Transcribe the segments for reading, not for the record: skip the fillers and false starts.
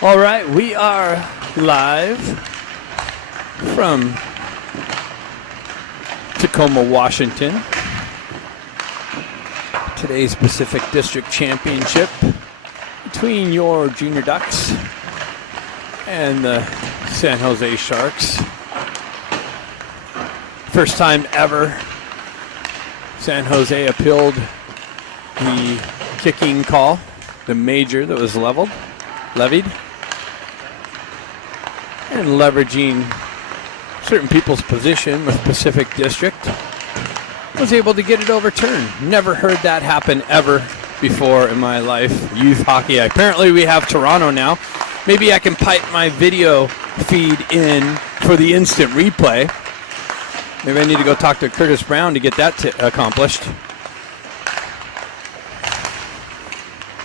All right, we are live from Tacoma, Washington. Today's Pacific District Championship between your Junior Ducks and the San Jose Sharks. First time ever San Jose appealed the kicking call, the major that was levied, and leveraging certain people's position with Pacific District, was able to get it overturned. Never heard that happen ever before in my life. Youth hockey. Apparently we have Toronto now. Maybe I can pipe my video feed in for the instant replay. Maybe I need to go talk to Curtis Brown to get that accomplished.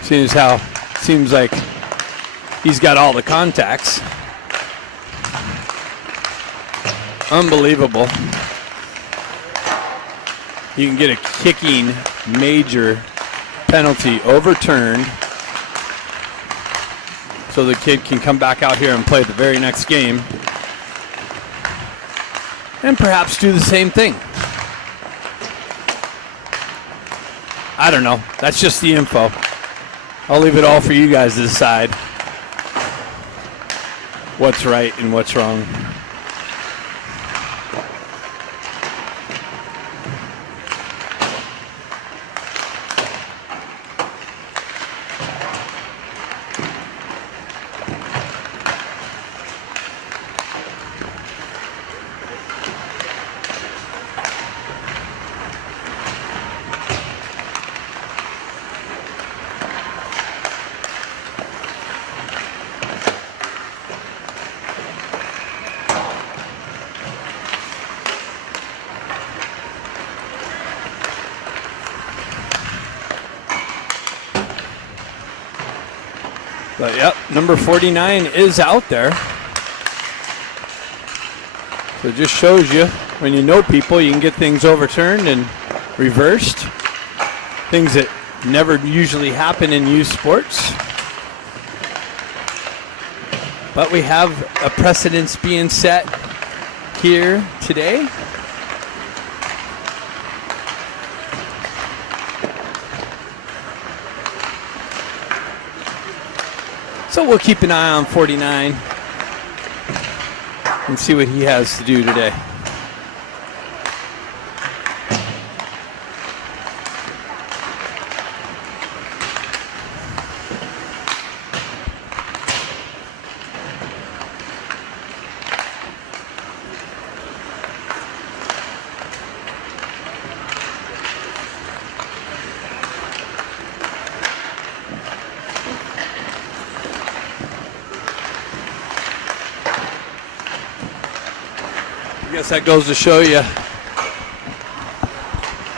Seeing as how seems like he's got all the contacts. Unbelievable. You can get a kicking major penalty overturned so the kid can come back out here and play the very next game and perhaps do the same thing. I don't know. That's just the info. I'll leave it all for you guys to decide what's right and what's wrong. But yep, number 49 is out there. So it just shows you, when you know people, you can get things overturned and reversed. Things that never usually happen in youth sports. But we have a precedence being set here today. So we'll keep an eye on 49 and see what he has to do today. I guess that goes to show you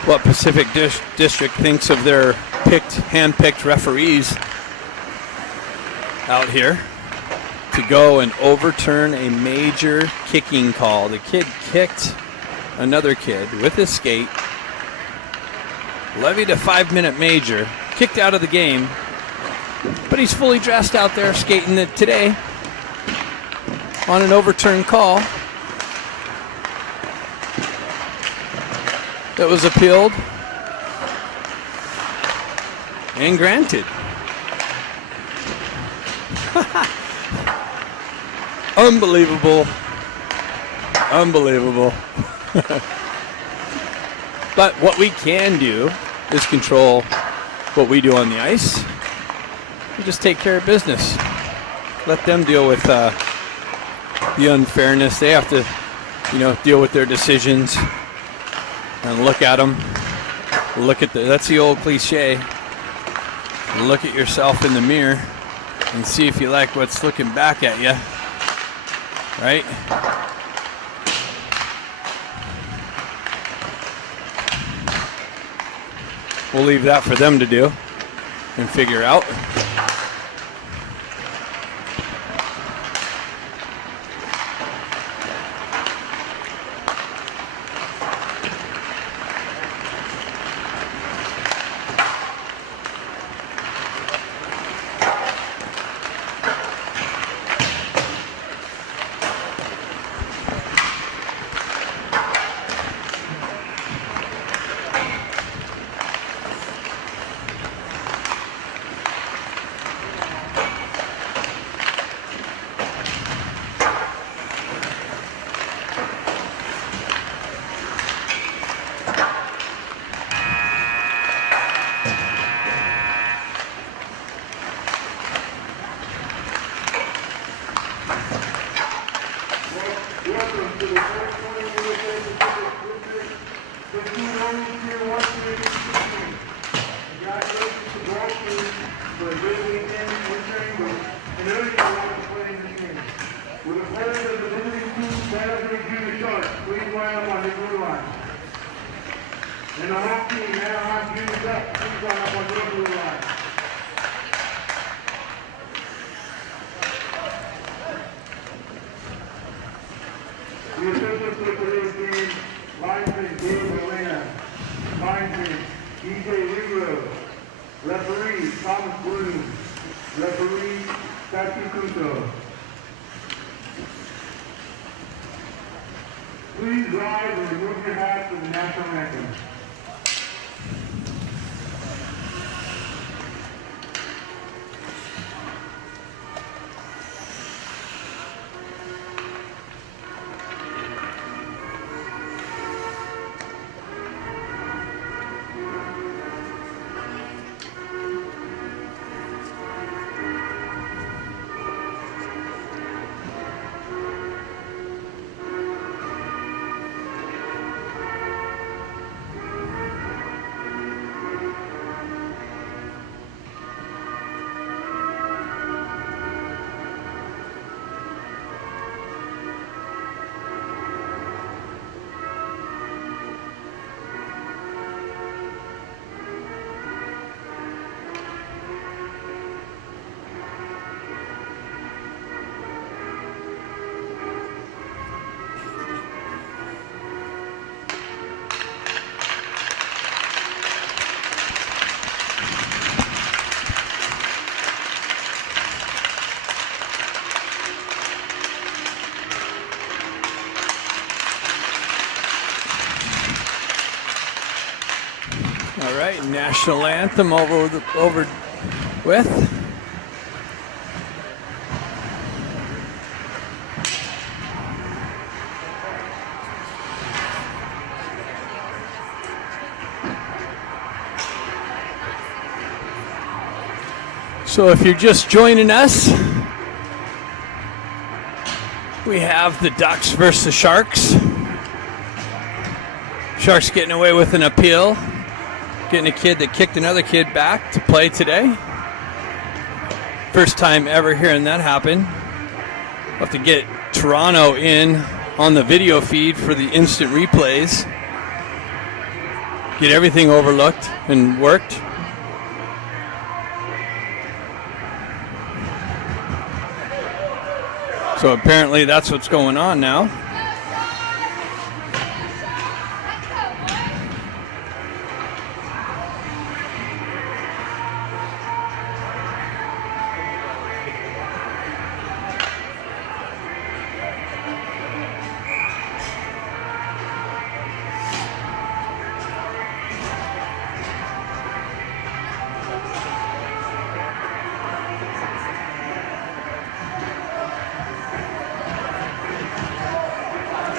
what Pacific District thinks of their hand-picked referees out here to go and overturn a major kicking call. The kid kicked another kid with his skate, levied a 5-minute major, kicked out of the game, but he's fully dressed out there skating it today on an overturned call that was appealed and granted. Unbelievable. Unbelievable. But what we can do is control what we do on the ice and just take care of business. Let them deal with the unfairness. They have to, deal with their decisions. And look at them. That's the old cliche. Look at yourself in the mirror and see if you like what's looking back at you. Right? We'll leave that for them to do and figure out. With the players of the visiting team, Salisbury Junior Sharks, please line up on the blue line. And the home team, Anaheim Junior Ducks, please line up on your blue line. The officials for today's game, linesman David Elena, linesman DJ Rigro, referee Thomas Bloom, referee Sachi Kuto. Please rise and remove your hats for the national anthem. All right, national anthem over with. So if you're just joining us, we have the Ducks versus the Sharks. Sharks getting away with an appeal. Getting a kid that kicked another kid back to play today. First time ever hearing that happen. We'll have to get Toronto in on the video feed for the instant replays. Get everything overlooked and worked. So apparently that's what's going on now.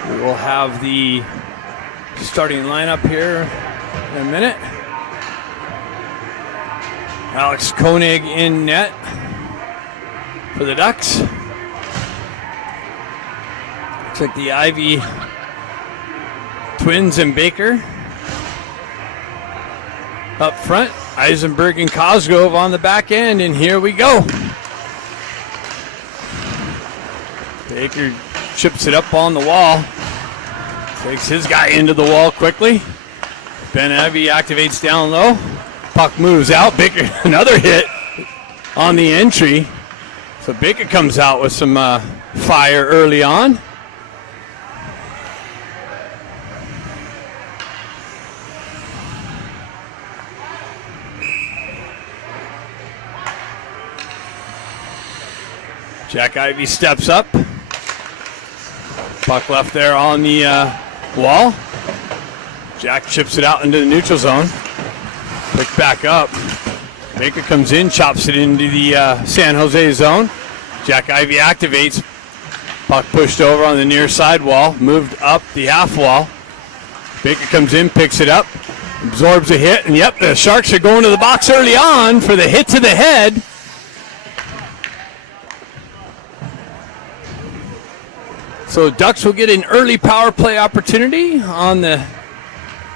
We'll have the starting lineup here in a minute. Alex Koenig in net for the Ducks. Looks like the Ivy twins and Baker up front. Eisenberg and Cosgrove on the back end, and here we go. Baker chips it up on the wall. Takes his guy into the wall quickly. Ben Ivy activates down low. Puck moves out. Baker, another hit on the entry. So Baker comes out with some fire early on. Jack Ivy steps up. Puck left there on the wall. Jack chips it out into the neutral zone. Pick back up. Baker comes in, chops it into the San Jose zone. Jack Ivy activates. Puck pushed over on the near side wall. Moved up the half wall. Baker comes in, picks it up. Absorbs a hit. And yep, the Sharks are going to the box early on for the hit to the head. So Ducks will get an early power play opportunity on the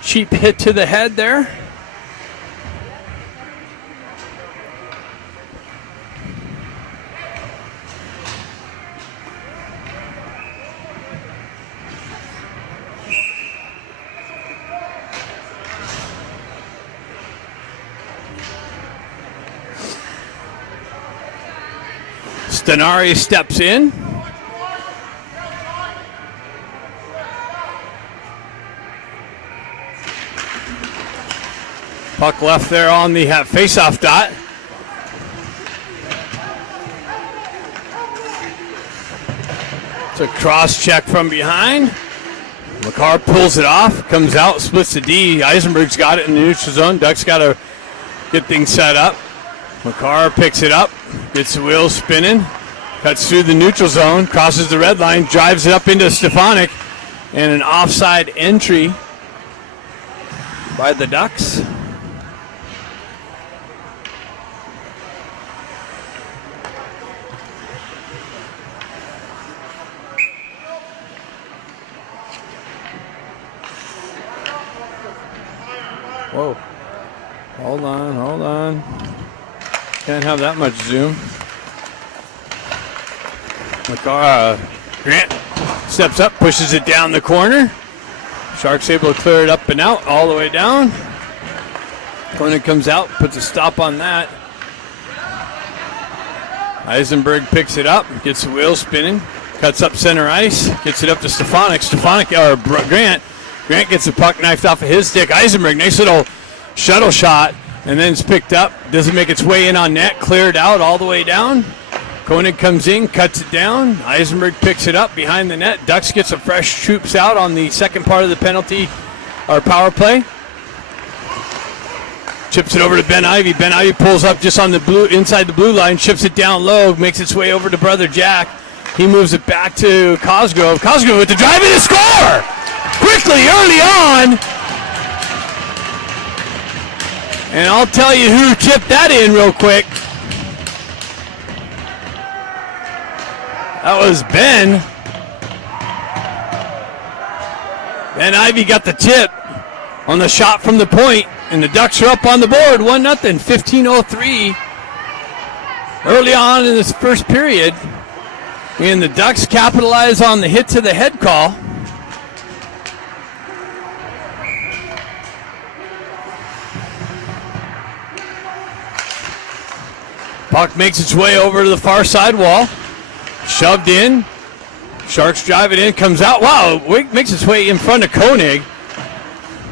Cheap hit to the head there. Stenari steps in. Puck left there on the face-off dot. It's a cross check from behind. Makar pulls it off, comes out, splits the D. Eisenberg's got it in the neutral zone. Ducks got to get things set up. Makar picks it up, gets the wheels spinning, cuts through the neutral zone, crosses the red line, drives it up into Stefanik, and an offside entry by the Ducks. Whoa. Hold on. Can't have that much zoom. Grant steps up, pushes it down the corner. Sharks able to clear it up and out, all the way down. Koenig comes out, puts a stop on that. Eisenberg picks it up, gets the wheels spinning, cuts up center ice, gets it up to Stefanik. Grant. Grant gets the puck knifed off of his stick. Eisenberg, nice little shuttle shot, and then it's picked up. Doesn't make its way in on net, cleared out all the way down. Koenig comes in, cuts it down. Eisenberg picks it up behind the net. Ducks get some fresh troops out on the second part of the penalty or power play. Chips it over to Ben Ivy. Ben Ivy pulls up just on the blue, inside the blue line, chips it down low, makes its way over to Brother Jack. He moves it back to Cosgrove. Cosgrove with the drive and a score! Quickly, early on. And I'll tell you who chipped that in real quick. That was Ben. Ben Ivy got the tip on the shot from the point, and the Ducks are up on the board, 1-0, 15:03. Early on in this first period, and the Ducks capitalize on the hit to the head call. Puck makes its way over to the far side wall. Shoved in. Sharks drive it in, comes out. Wow, makes its way in front of Koenig.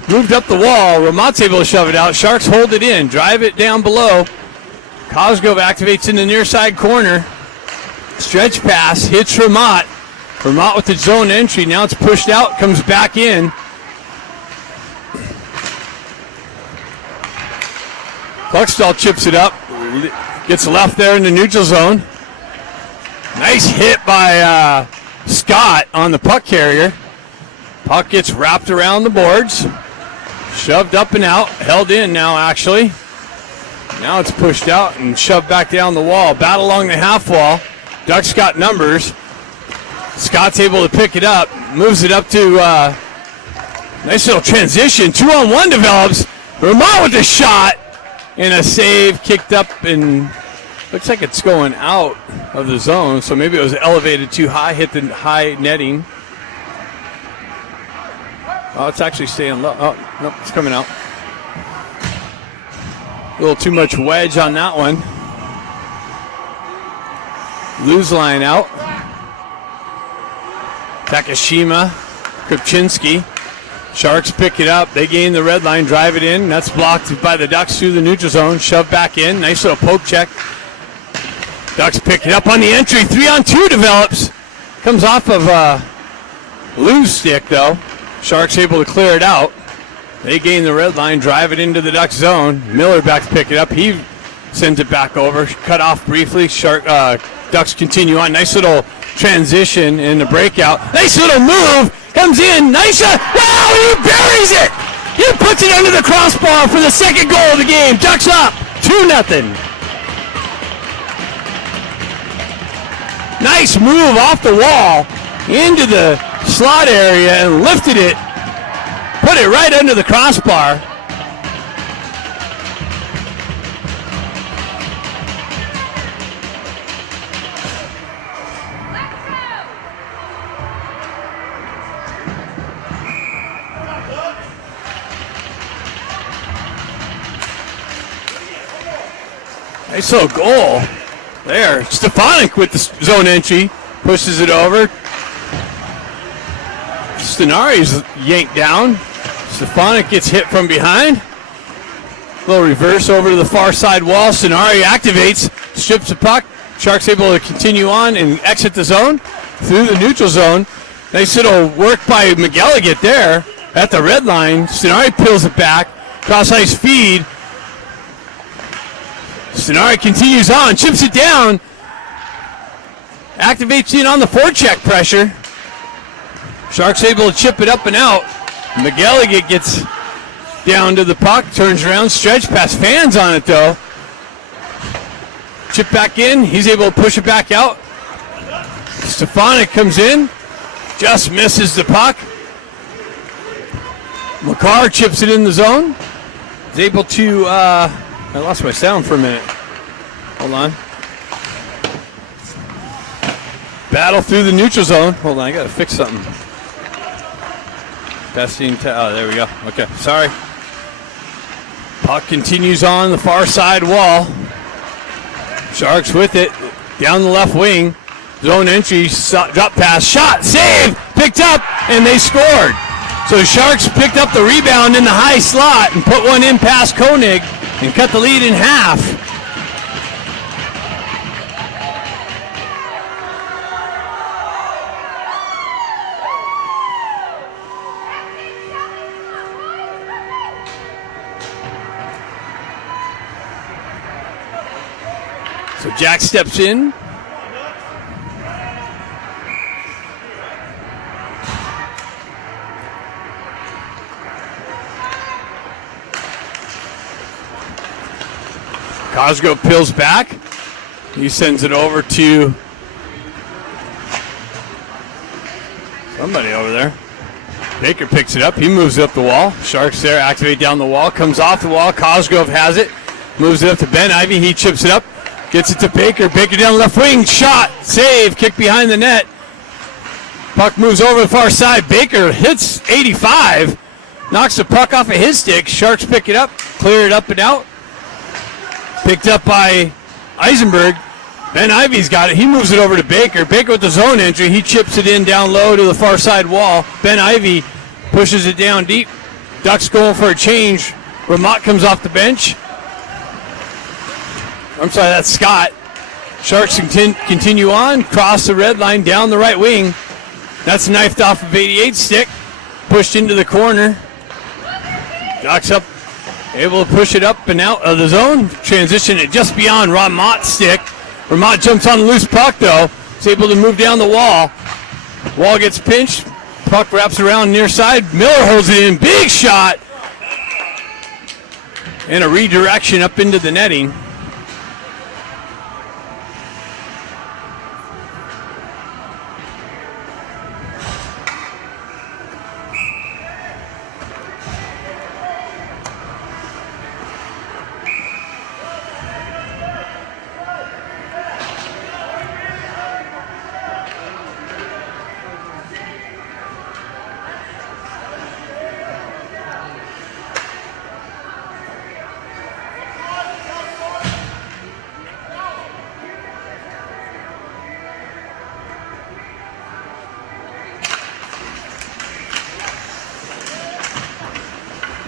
Moved up the wall. Ramat's able to shove it out. Sharks hold it in, drive it down below. Cosgrove activates in the near side corner. Stretch pass, hits Ramat. Ramat with the zone entry. Now it's pushed out, comes back in. Cluckstall chips it up. Gets left there in the neutral zone. Nice hit by Scott on the puck carrier. Puck gets wrapped around the boards. Shoved up and out. Held in now, actually. Now it's pushed out and shoved back down the wall. Battle along the half wall. Ducks got numbers. Scott's able to pick it up. Moves it up to nice little transition. 2-on-1 develops. Ramat with the shot. And a save kicked up, and looks like it's going out of the zone, so maybe it was elevated too high, hit the high netting. Oh, it's actually staying low. Oh, nope, it's coming out. A little too much wedge on that one. Lose line out. Takashima, Krupczynski. Sharks pick it up. They gain the red line, drive it in. That's blocked by the Ducks through the neutral zone. Shoved back in. Nice little poke check. Ducks pick it up on the entry. 3-on-2 develops. Comes off of Lou's stick, though. Sharks able to clear it out. They gain the red line, drive it into the Ducks zone. Miller back to pick it up. He sends it back over. Cut off briefly. Ducks continue on. Nice little transition in the breakout. Nice little move. Comes in. Nice shot. Wow, he buries it. He puts it under the crossbar for the second goal of the game. Ducks up 2-0. Nice move off the wall into the slot area and lifted it put it right under the crossbar. Nice little goal there. Stefanik with the zone entry. Pushes it over. Stenari's yanked down. Stefanik gets hit from behind. Little reverse over to the far side wall. Stenari activates, strips the puck. Sharks able to continue on and exit the zone through the neutral zone. Nice little work by McElligott there at the red line. Stenari peels it back. Cross ice feed. Stenari continues on, chips it down. Activates in on the forecheck pressure. Sharks able to chip it up and out. McElligott gets down to the puck, turns around, stretch pass. Fans on it though. Chip back in, he's able to push it back out. Stefanik comes in, just misses the puck. Makar chips it in the zone. Is able to, I lost my sound for a minute. Hold on. Battle through the neutral zone. Hold on, I gotta fix something. Testing, oh, there we go. Okay, sorry. Puck continues on the far side wall. Sharks with it, down the left wing. Zone entry, drop pass, shot, save, picked up, and they scored. So Sharks picked up the rebound in the high slot and put one in past Koenig and cut the lead in half. So Jack steps in. Cosgrove peels back. He sends it over to somebody over there. Baker picks it up. He moves it up the wall. Sharks there, activate down the wall. Comes off the wall. Cosgrove has it. Moves it up to Ben Ivy. He chips it up. Gets it to Baker. Baker down the left wing. Shot. Save. Kick behind the net. Puck moves over the far side. Baker hits 85. Knocks the puck off of his stick. Sharks pick it up. Clear it up and out. Picked up by Eisenberg. Ben Ivy's got it. He moves it over to Baker. Baker with the zone entry. He chips it in down low to the far side wall. Ben Ivy pushes it down deep. Ducks going for a change. Ramot comes off the bench. I'm sorry, that's Scott. Sharks continue on. Cross the red line down the right wing. That's knifed off of 88's stick. Pushed into the corner. Ducks up. Able to push it up and out of the zone. Transition it just beyond Ramot's stick. Ramot jumps on the loose puck though. He's able to move down the wall. Wall gets pinched. Puck wraps around near side. Miller holds it in. Big shot. And a redirection up into the netting.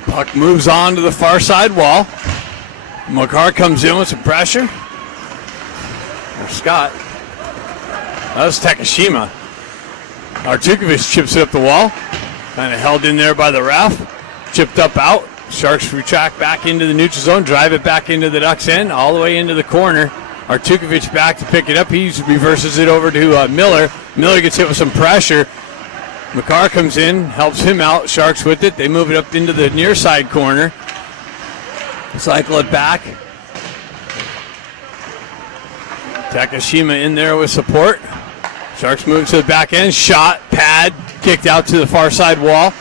Puck moves on to the far side wall. Makar comes in with some pressure. Or Scott. That was Takashima. Artukovic chips it up the wall. Kind of held in there by the ref. Chipped up out. Sharks retract back into the neutral zone. Drive it back into the Ducks end. All the way into the corner. Artukovic back to pick it up. He reverses it over to Miller. Miller gets hit with some pressure. Makar comes in, helps him out. Sharks with it. They move it up into the near side corner. Cycle it back. Takashima in there with support. Sharks move to the back end. Shot, pad, kicked out to the far side wall.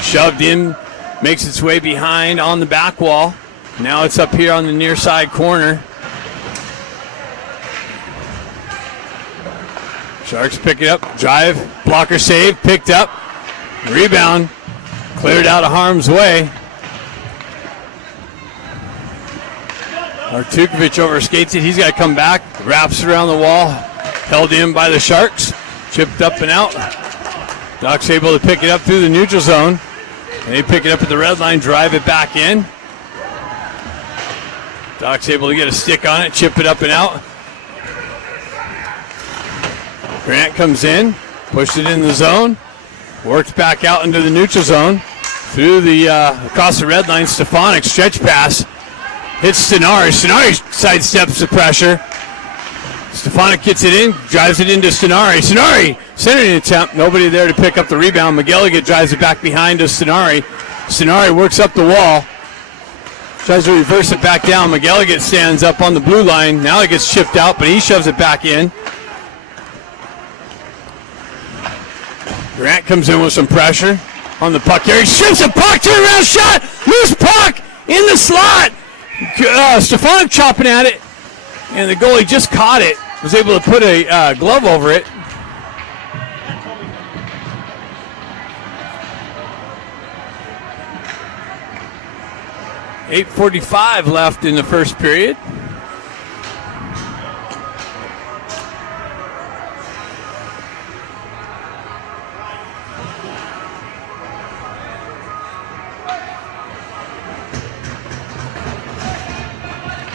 Shoved in Makes its way behind on the back wall. Now it's up here on the near side corner. Sharks pick it up, drive, blocker save, picked up, rebound, cleared out of harm's way. Artukovic overskates it, he's got to come back, wraps around the wall, held in by the Sharks, chipped up and out. Ducks able to pick it up through the neutral zone. They pick it up at the red line, drive it back in. Ducks able to get a stick on it, chip it up and out. Grant comes in, pushed it in the zone, works back out into the neutral zone, through the across the red line. Stefanik stretch pass, hits Stenari. Stenari sidesteps the pressure. Stefanik gets it in, drives it into Stenari. Stenari centering attempt, nobody there to pick up the rebound. McGilligan drives it back behind to Stenari. Stenari works up the wall, tries to reverse it back down. McGilligan stands up on the blue line. Now it gets chipped out, but he shoves it back in. Grant comes in with some pressure on the puck here. He shoots a puck, turnaround shot, loose puck in the slot. Stefanik chopping at it, and the goalie just caught it. Was able to put a glove over it. .8:45 left in the first period.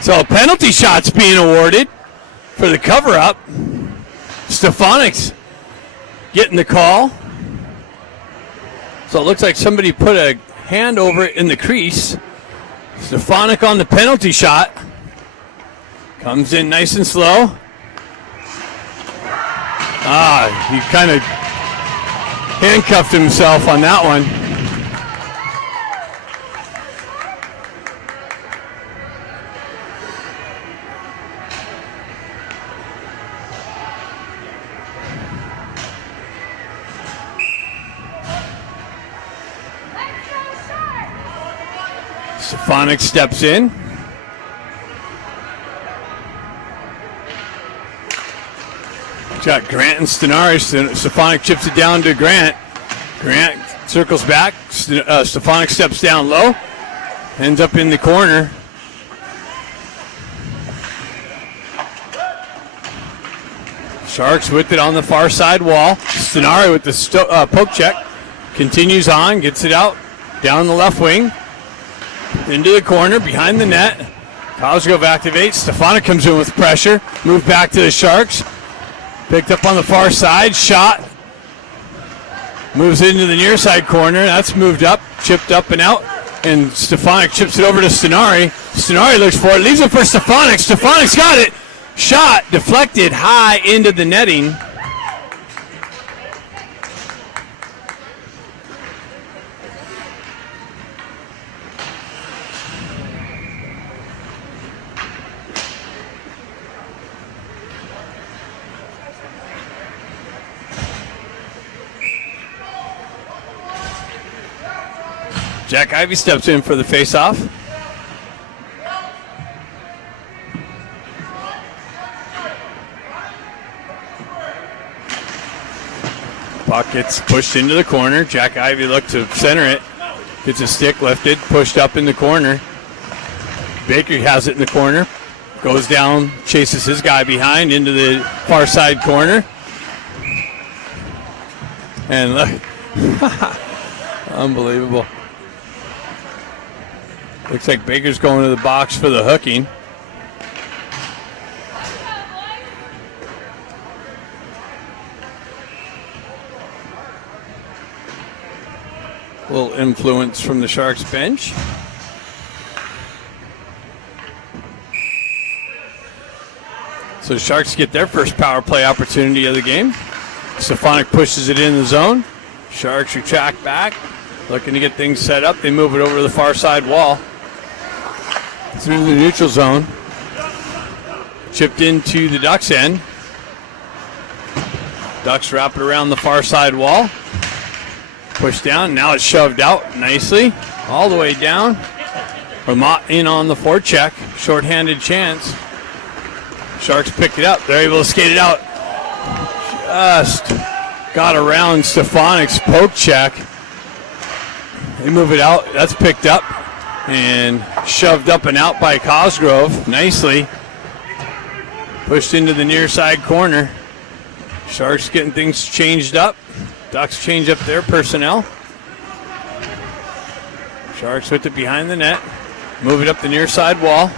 So penalty shots being awarded for the cover-up. Stefanik's getting the call. So it looks like somebody put a hand over it in the crease. Stefanik on the penalty shot. Comes in nice and slow. He kind of handcuffed himself on that one. Stefanik steps in. Got Grant and Stenari. Stefanik chips it down to Grant. Grant circles back. Stefanik steps down low. Ends up in the corner. Sharks with it on the far side wall. Stenari with the poke check. Continues on. Gets it out. Down the left wing. Into the corner, behind the net. Cosgrove activates. Stefanik comes in with pressure. Move back to the Sharks. Picked up on the far side. Shot. Moves into the near side corner. That's moved up. Chipped up and out. And Stefanik chips it over to Stenari. Stenari looks for it. Leaves it for Stefanik. Stefanik's got it. Shot. Deflected high into the netting. Jack Ivey steps in for the face-off. Puck gets pushed into the corner. Jack Ivey looked to center it. Gets a stick lifted, pushed up in the corner. Baker has it in the corner. Goes down, chases his guy behind into the far side corner. And look, unbelievable. Looks like Baker's going to the box for the hooking. A little influence from the Sharks bench. So the Sharks get their first power play opportunity of the game. Stefanik pushes it in the zone. Sharks retract back, looking to get things set up. They move it over to the far side wall. Through the neutral zone. Chipped into the Ducks end. Ducks wrap it around the far side wall. Pushed down, now it's shoved out nicely. all the way down. Vermont in on the forecheck. Short-handed chance. Sharks pick it up. They're able to skate it out. Just got around Stefanik's poke check. They move it out. That's picked up and shoved up and out by Cosgrove. Nicely. Pushed into the near side corner. Sharks getting things changed up. Ducks change up their personnel. Sharks with it behind the net. Move it up the near side wall.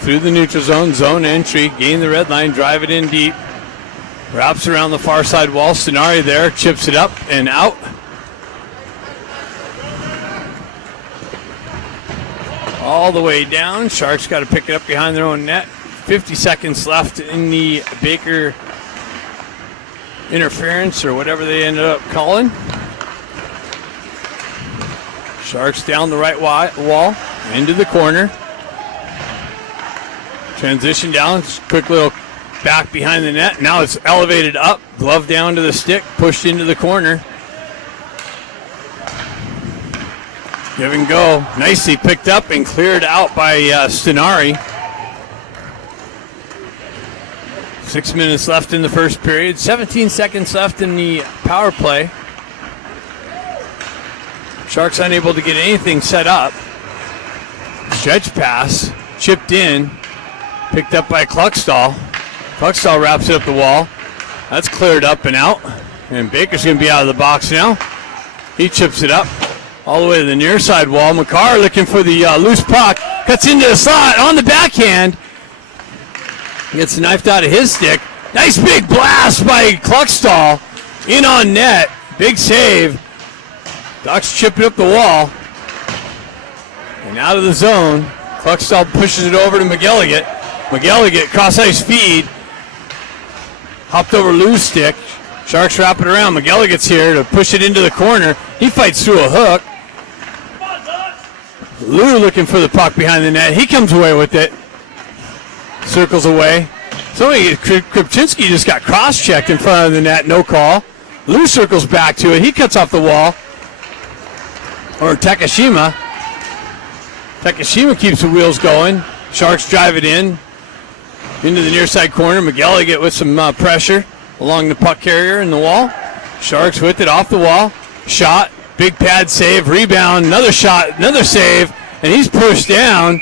Through the neutral zone. Zone entry. Gain the red line. Drive it in deep. Wraps around the far side wall. Stenari there. Chips it up and out. All the way down. Sharks got to pick it up behind their own net. 50 seconds left in the Baker interference or whatever they ended up calling. Sharks down the right wall, into the corner. Transition down, quick little back behind the net. Now it's elevated up, glove down to the stick, pushed into the corner. Give and go, nicely picked up and cleared out by Stenari. 6 minutes left in the first period. 17 seconds left in the power play. Sharks unable to get anything set up. Stretch pass, chipped in, picked up by Kluckstall. Kluckstall wraps it up the wall. That's cleared up and out. And Baker's going to be out of the box now. He chips it up all the way to the near side wall. McCarr looking for the loose puck. Cuts into the slot on the backhand. Gets knifed out of his stick. Nice big blast by Kluckstall. In on net. Big save. Ducks chip it up the wall. And out of the zone. Kluckstall pushes it over to McGilligan. McGilligan cross-ice feed. Hopped over Lou's stick. Sharks wrap it around. McGilligan's here to push it into the corner. He fights through a hook. Lou looking for the puck behind the net. He comes away with it. Circles away. Kripchinski just got cross-checked in front of the net. No call. Lou circles back to it. He cuts off the wall. Or Takashima. Takashima keeps the wheels going. Sharks drive it in. Into the near side corner. McGilligan with some pressure along the puck carrier in the wall. Sharks with it off the wall. Shot. Big pad save. Rebound. Another shot. Another save. And he's pushed down.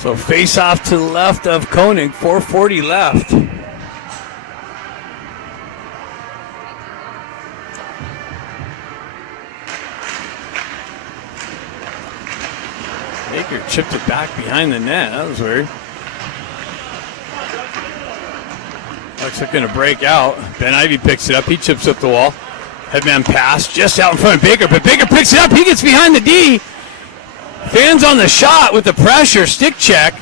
So face off to the left of Koenig, 4:40 left. Baker chipped it back behind the net. That was weird. Looks like going to break out. Ben Ivy picks it up. He chips up the wall. Headman pass just out in front of Baker, but Baker picks it up. He gets behind the D. Fans on the shot with the pressure, stick check.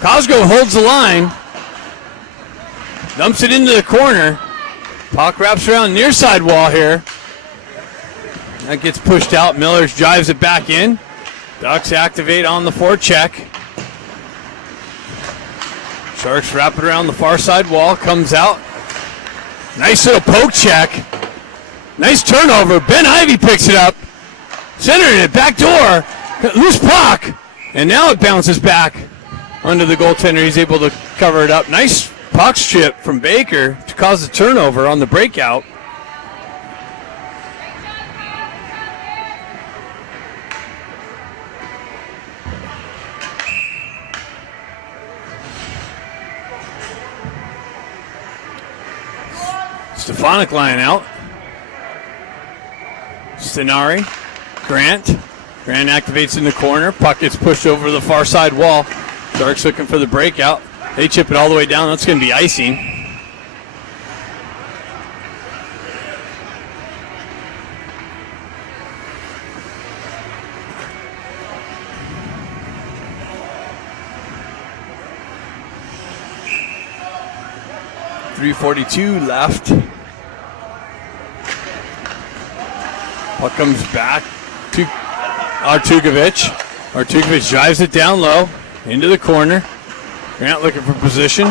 Cosgrove holds the line. Dumps it into the corner. Puck wraps around near side wall here. That gets pushed out. Millers drives it back in. Ducks activate on the forecheck. Sharks wrap it around the far side wall. Comes out. Nice little poke check. Nice turnover. Ben Ivy picks it up. Centering it, back door, loose puck, and now it bounces back under the goaltender. He's able to cover it up. Nice puck strip from Baker to cause a turnover on the breakout. Stefanik line out. Stenari. Grant Grant activates in the corner. Puck gets pushed over the far side wall. Sharks looking for the breakout. They chip it all the way down. That's going to be icing. .342 left. Puck comes back to Artukovic. Artukovic drives it down low into the corner. Grant looking for position.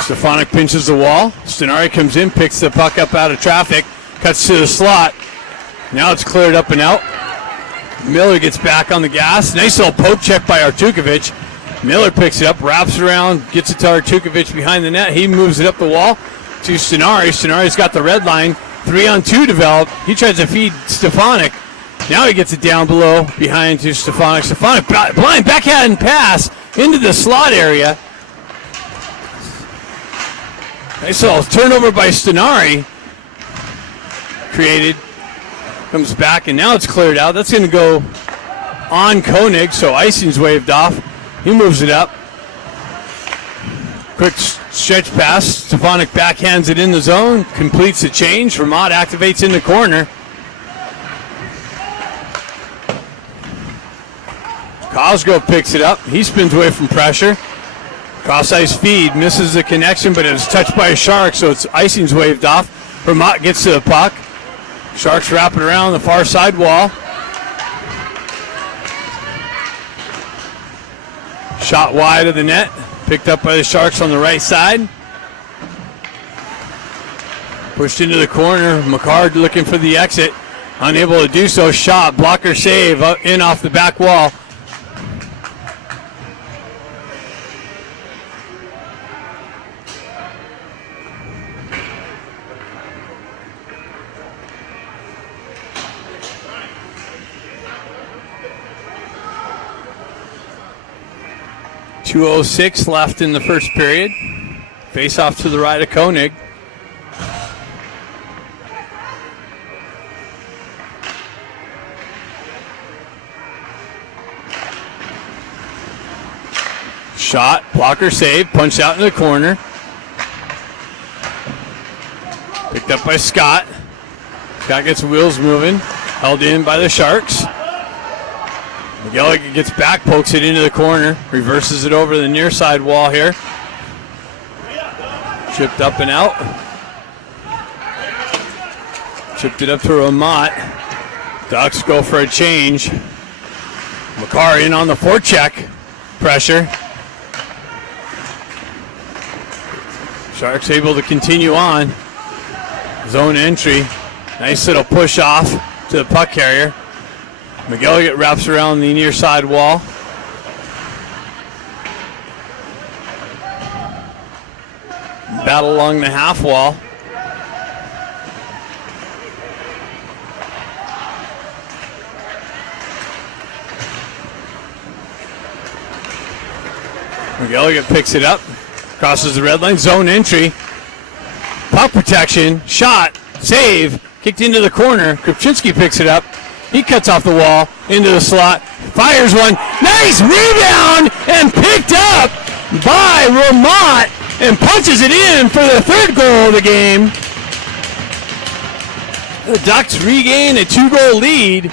Stefanik pinches the wall. Stenari comes in, picks the puck up out of traffic, cuts to the slot. Now it's cleared up and out. Miller gets back on the gas. Nice little poke check by Artukovic. Miller picks it up, wraps around, gets it to Artukovic behind the net. He moves it up the wall to Stenari. Stenari's got the red line. 3-on-2 developed. He tries to feed Stefanik. Now he gets it down below behind to Stefanik. Stefanik blind backhand pass into the slot area. Nice little turnover by Stenari. Created. Comes back and now it's cleared out. That's going to go on Koenig, so icing's waved off. He moves it up. Quick stretch pass. Stefanik backhands it in the zone. Completes the change. Vermont activates in the corner. Cosgrove picks it up. He spins away from pressure. Cross-ice feed. Misses the connection, but it's touched by a Shark, so it's icing's waved off. Vermont gets to the puck. Sharks wrap it around the far side wall. Shot wide of the net. Picked up by the Sharks on the right side. Pushed into the corner. McCard looking for the exit. Unable to do so. Shot. Blocker save in off the back wall. .206 left in the first period. Face off to the right of Koenig. Shot, blocker save, punched out in the corner. Picked up by Scott. Scott gets wheels moving. Held in by the Sharks. McGilligan gets back, pokes it into the corner, reverses it over the near side wall here. Chipped up and out. Chipped it up to Ramat. Ducks go for a change. McCarr in on the forecheck. Pressure. Sharks able to continue on. Zone entry. Nice little push off to the puck carrier. McGilligan wraps around the near side wall. Battle along the half wall. McGilligan picks it up. Crosses the red line. Zone entry. Puck protection. Shot. Save. Kicked into the corner. Krupczynski picks it up. He cuts off the wall, into the slot, fires one. Nice rebound and picked up by Ramat and punches it in for the third goal of the game. The Ducks regain a 2-goal lead.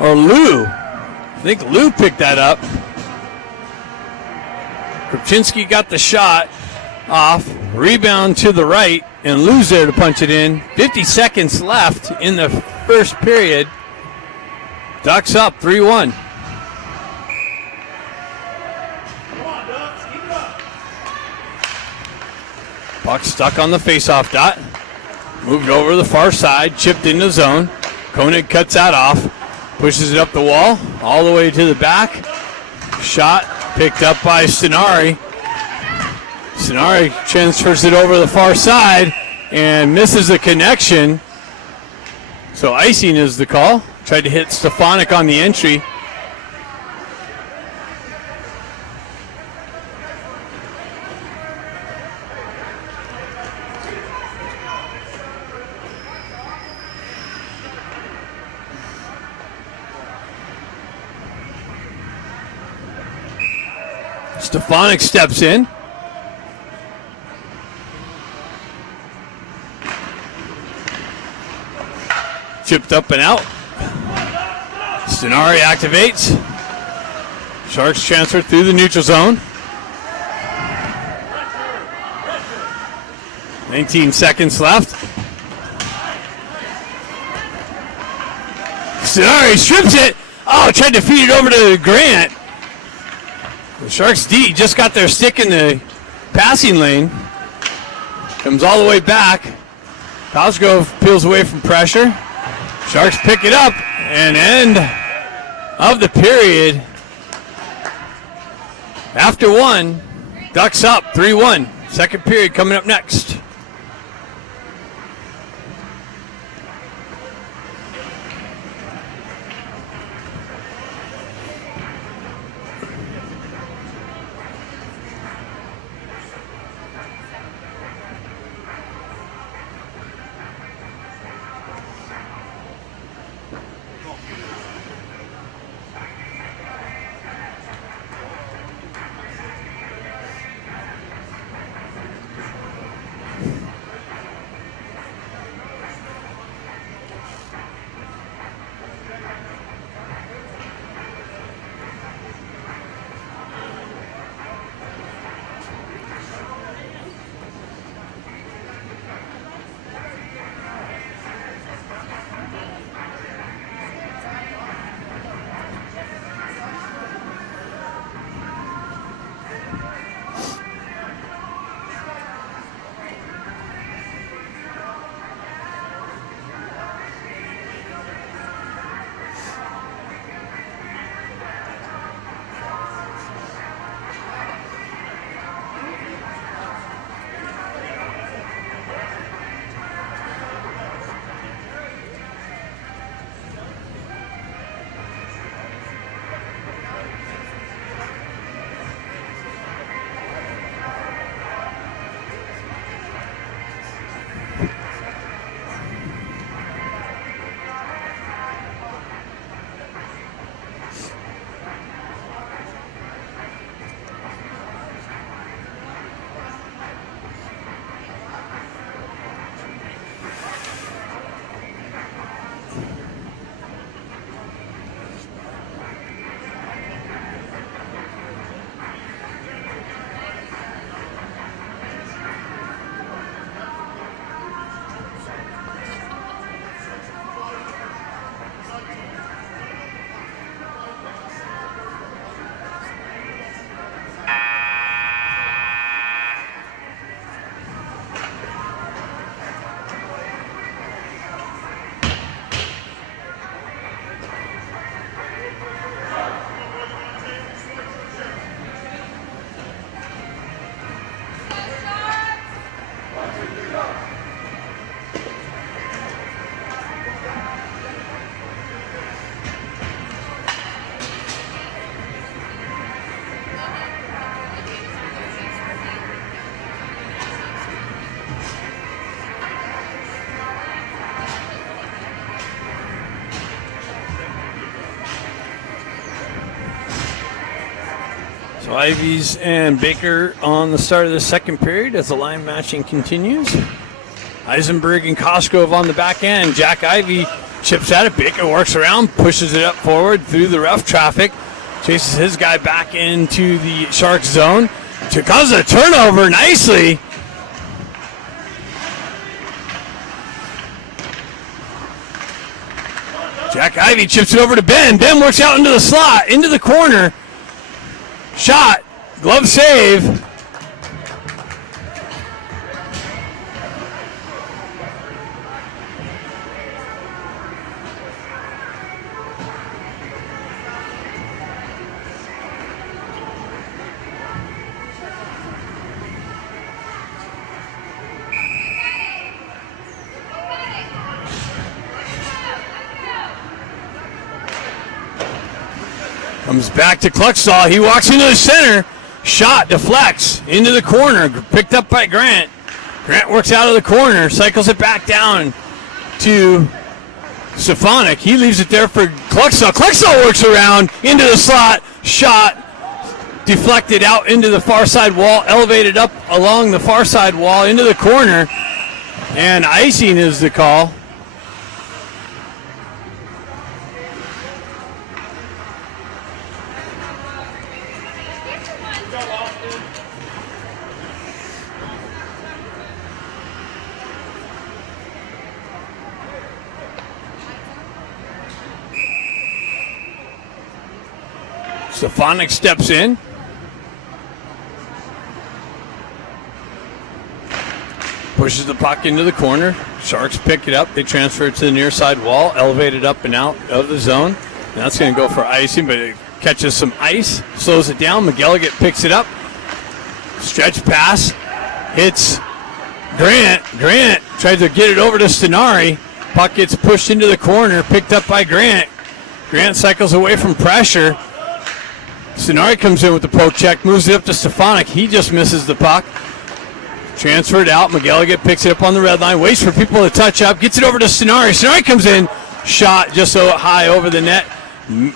Or Lou. I think Lou picked that up. Krupczynski got the shot off, rebound to the right, and Lou's there to punch it in. 50 seconds left in the first period. Ducks up 3-1. Puck stuck on the faceoff dot. Moved over the far side, chipped into the zone. Koenig cuts that off, pushes it up the wall, all the way to the back. Shot picked up by Stenari. Stenari transfers it over the far side and misses the connection. So icing is the call. Tried to hit Stefanik on the entry. Stefanik steps in. Chipped up and out. Stenari activates. Sharks transfer through the neutral zone. 19 seconds left. Stenari strips it. Oh, tried to feed it over to Grant. The Sharks D just got their stick in the passing lane. Comes all the way back. Cosgrove peels away from pressure. Sharks pick it up, and end of the period. After one, Ducks up 3-1. Second period coming up next. So Ivies and Baker on the start of the second period as the line matching continues. Eisenberg and Cosgrove on the back end. Jack Ivey chips at it. Baker works around, pushes it up forward through the rough traffic. Chases his guy back into the Sharks zone. Causes a turnover nicely. Jack Ivey chips it over to Ben. Ben works out into the slot, into the corner. Shot, glove save. Comes back to Kluckstall. He walks into the center. Shot deflects into the corner. Picked up by Grant. Grant works out of the corner. Cycles it back down to Stefanik. He leaves it there for Kluckstall. Kluckstall works around into the slot. Shot deflected out into the far side wall, elevated up along the far side wall into the corner, and icing is the call. Stefanik steps in. Pushes the puck into the corner. Sharks pick it up. They transfer it to the near side wall, elevated up and out of the zone. And that's going to go for icing, but it catches some ice, slows it down. McElligott picks it up. Stretch pass. Hits Grant. Grant tries to get it over to Stenari. Puck gets pushed into the corner, picked up by Grant. Grant cycles away from pressure. Stenari comes in with the poke check, moves it up to Stefanik. He just misses the puck. Transferred out. McElligott picks it up on the red line, waits for people to touch up, gets it over to Stenari. Stenari comes in, shot just so high over the net,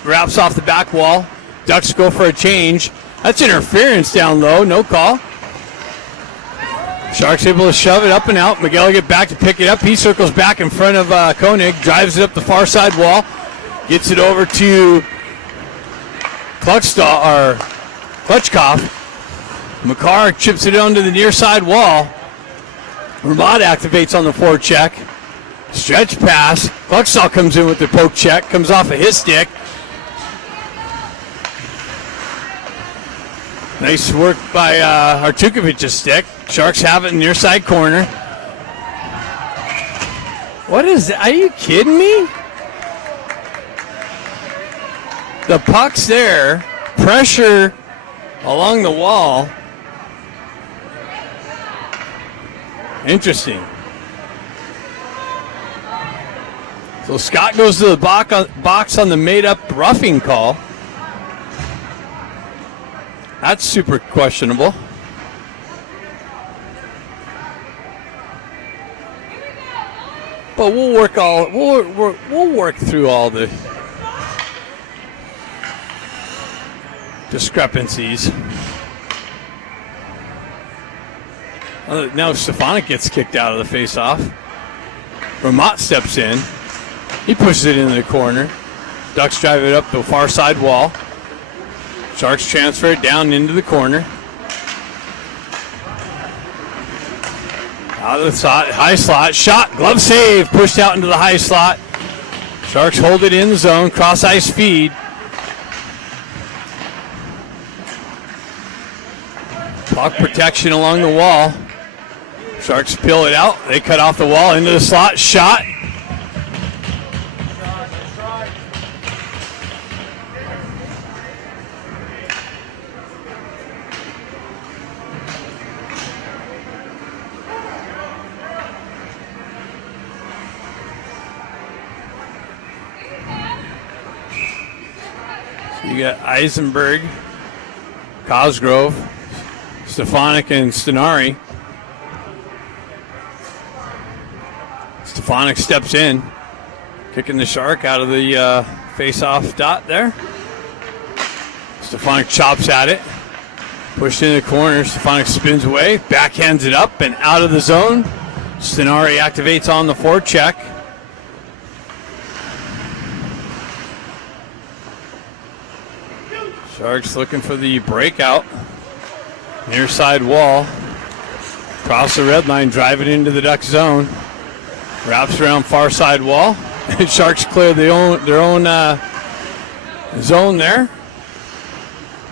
wraps off the back wall. Ducks go for a change. That's interference down low, no call. Sharks able to shove it up and out. McElligott back to pick it up. He circles back in front of Koenig, drives it up the far side wall, gets it over to Klutchkov. Makar chips it onto the near side wall. Vermont activates on the forecheck. Stretch pass. Klutchkov comes in with the poke check. Comes off of his stick. Nice work by Artukovic's stick. Sharks have it in the near side corner. What is that? Are you kidding me? The puck's there. Pressure along the wall. Interesting. So Scott goes to the box on the made-up roughing call. That's super questionable. But we'll work through all the discrepancies. Now Stefanik gets kicked out of the face-off. Vermont steps in. He pushes it into the corner. Ducks drive it up the far side wall. Sharks transfer it down into the corner. Out of the slot, high slot, shot, glove save, pushed out into the high slot. Sharks hold it in the zone, cross ice feed. Puck protection along the wall. Sharks peel it out. They cut off the wall into the slot. Shot. So you got Eisenberg, Cosgrove, Stefanik, and Stenari. Stefanik steps in, kicking the Shark out of the face-off dot there. Stefanik chops at it, pushed in the corner. Stefanik spins away, backhands it up and out of the zone. Stenari activates on the forecheck. Sharks looking for the breakout. Near side wall. Cross the red line, drive it into the Duck zone. Wraps around far side wall. Sharks clear their own zone there.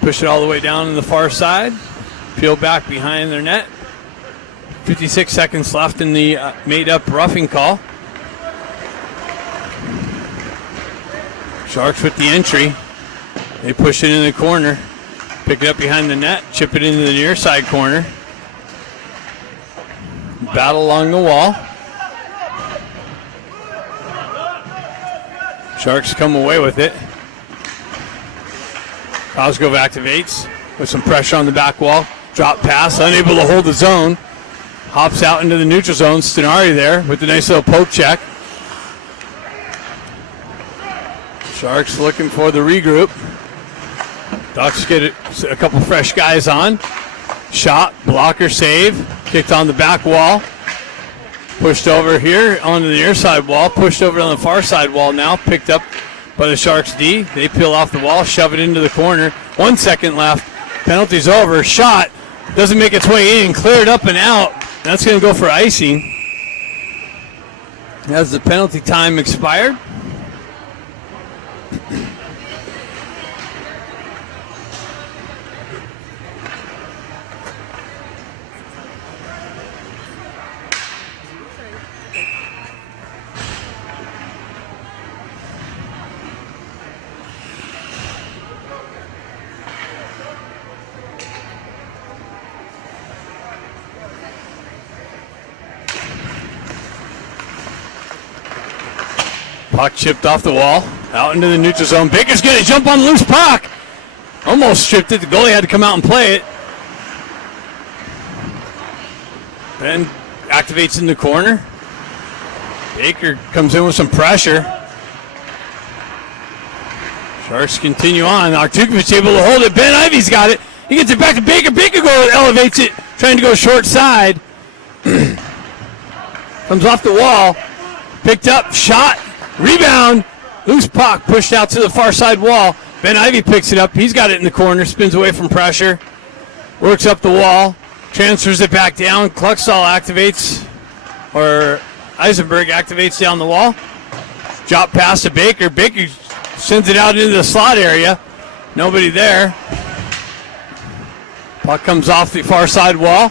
Push it all the way down in the far side. Peel back behind their net. 56 seconds left in the made-up roughing call. Sharks with the entry. They push it in the corner. Pick it up behind the net. Chip it into the near side corner. Battle along the wall. Sharks come away with it. Cosgrove activates with some pressure on the back wall. Drop pass, unable to hold the zone. Hops out into the neutral zone. Stenari there with the nice little poke check. Sharks looking for the regroup. Ducks get a couple fresh guys on. Shot, blocker, save. Kicked on the back wall. Pushed over here onto the near side wall. Pushed over on the far side wall now. Picked up by the Sharks D. They peel off the wall, shove it into the corner. 1 second left. Penalty's over. Shot doesn't make its way in. Cleared up and out. That's going to go for icing. As the penalty time expired. Puck chipped off the wall, out into the neutral zone. Baker's going to jump on the loose puck. Almost stripped it. The goalie had to come out and play it. Then activates in the corner. Baker comes in with some pressure. Sharks continue on. Artukovic able to hold it. Ben Ivy's got it. He gets it back to Baker. Baker elevates it, trying to go short side. Comes off the wall. Picked up, shot. Rebound, loose puck pushed out to the far side wall. Ben Ivy picks it up. He's got it in the corner, spins away from pressure, works up the wall, transfers it back down. Kluckstall activates, or Eisenberg activates down the wall. Drop pass to Baker. Baker sends it out into the slot area. Nobody there. Puck comes off the far side wall.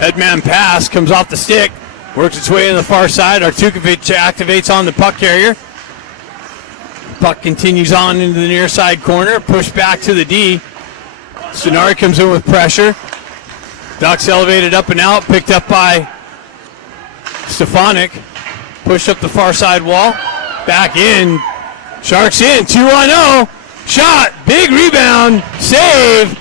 Headman pass comes off the stick. Works its way to the far side. Artukovic activates on the puck carrier. Puck continues on into the near side corner. Pushed back to the D. Sonari comes in with pressure. Ducks elevated up and out. Picked up by Stefanik. Pushed up the far side wall. Back in. Sharks in. 2-1-0. Shot. Big rebound. Save.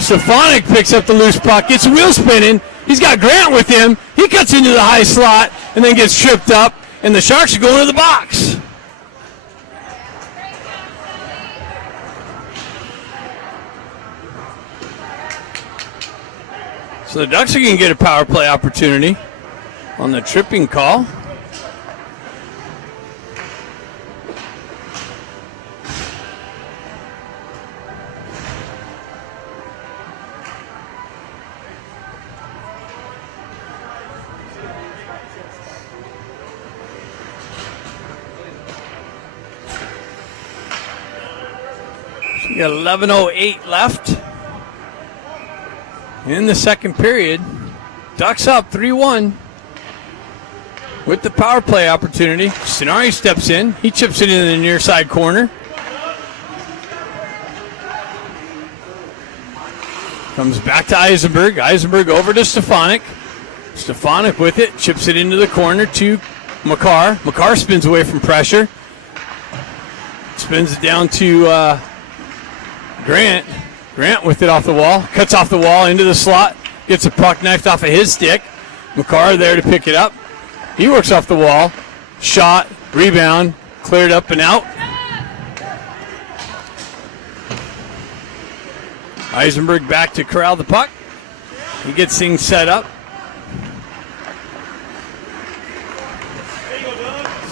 Stefanik picks up the loose puck. Gets a wheel spinning. He's got Grant with him. He cuts into the high slot and then gets tripped up, and the Sharks are going to the box. So the Ducks are going to get a power play opportunity on the tripping call. We got 11:08 left in the second period. Ducks up 3-1 with the power play opportunity. Sonari steps in. He chips it in the near side corner. Comes back to Eisenberg. Eisenberg over to Stefanik. Stefanik with it. Chips it into the corner to Makar. Makar spins away from pressure. Spins it down to Grant. Grant with it off the wall. Cuts off the wall into the slot. Gets a puck knifed off of his stick. Makar there to pick it up. He works off the wall. Shot. Rebound. Cleared up and out. Eisenberg back to corral the puck. He gets things set up.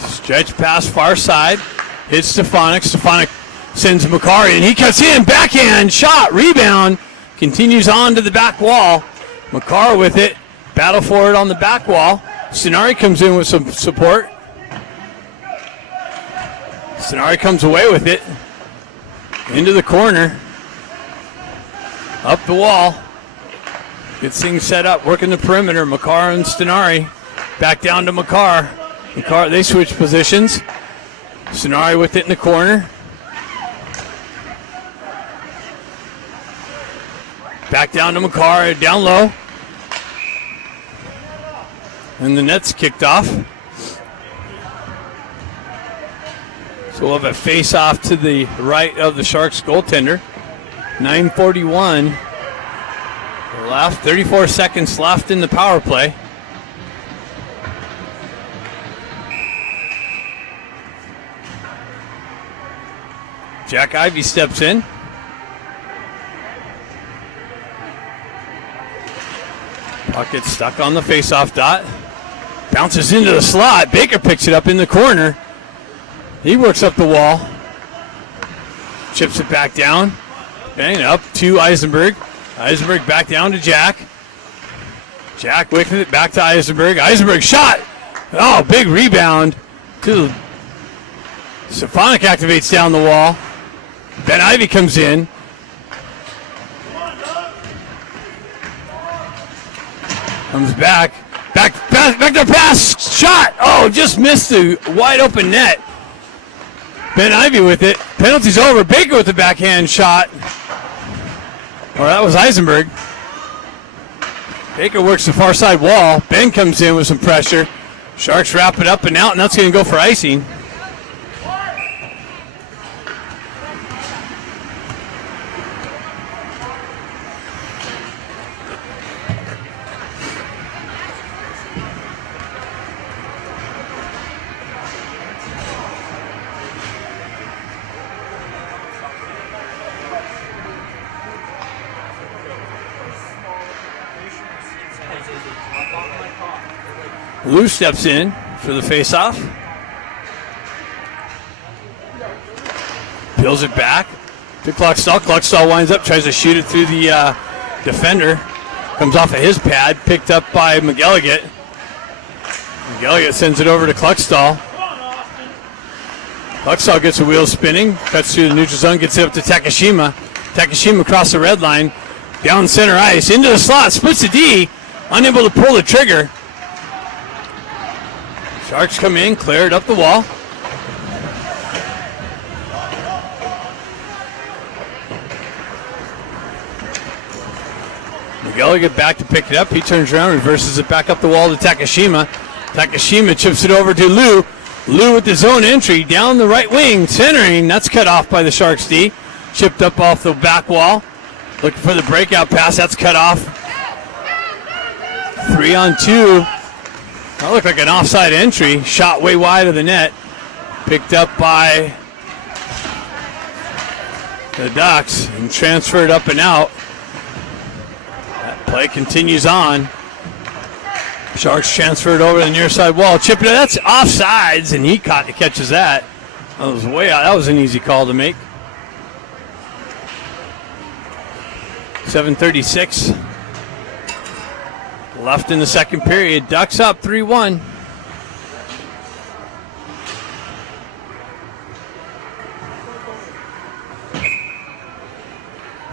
Stretch pass far side. Hits Stefanik. Stefanik sends Makar in. He cuts in. Backhand. Shot. Rebound. Continues on to the back wall. Makar with it. Battle for it on the back wall. Sonari comes in with some support. Sonari comes away with it. Into the corner. Up the wall. Gets things set up. Working the perimeter. Makar and Sonari. Back down to Makar. Makar, they switch positions. Sonari with it in the corner. Back down to Makar, down low. And the net's kicked off. So we'll have a face-off to the right of the Sharks goaltender. 9:41 left, 34 seconds left in the power play. Jack Ivey steps in. Puck gets stuck on the faceoff dot. Bounces into the slot. Baker picks it up in the corner. He works up the wall. Chips it back down. Bang, up to Eisenberg. Eisenberg back down to Jack. Jack with it back to Eisenberg. Eisenberg shot. Oh, big rebound. Stefanik activates down the wall. Ben Ivey comes in. Comes back. Back to pass. Shot. Oh, just missed the wide open net. Ben Ivey with it. Penalty's over. Baker with the backhand shot. Well, that was Eisenberg. Baker works the far side wall. Ben comes in with some pressure. Sharks wrap it up and out, and that's going to go for icing. Lou steps in for the faceoff. Peels it back to Cluckstall. Cluckstall winds up, tries to shoot it through the defender. Comes off of his pad, picked up by McElligott. McElligott sends it over to Cluckstall. Cluckstall gets the wheels spinning, cuts through the neutral zone, gets it up to Takashima. Takashima across the red line, down center ice, into the slot, splits the D, unable to pull the trigger. Sharks come in, clear it up the wall. McElligott back to pick it up. He turns around, reverses it back up the wall to Takashima. Takashima chips it over to Lou. Lou with the zone entry down the right wing, centering. That's cut off by the Sharks D. Chipped up off the back wall. Looking for the breakout pass. That's cut off. 3-on-2. That looked like an offside entry. Shot way wide of the net. Picked up by the Ducks and transferred up and out. That play continues on. Sharks transferred over the near side wall. Chip it. That's offsides, and he catches that. That was way out. That was an easy call to make. 7:36 left in the second period. Ducks up 3-1.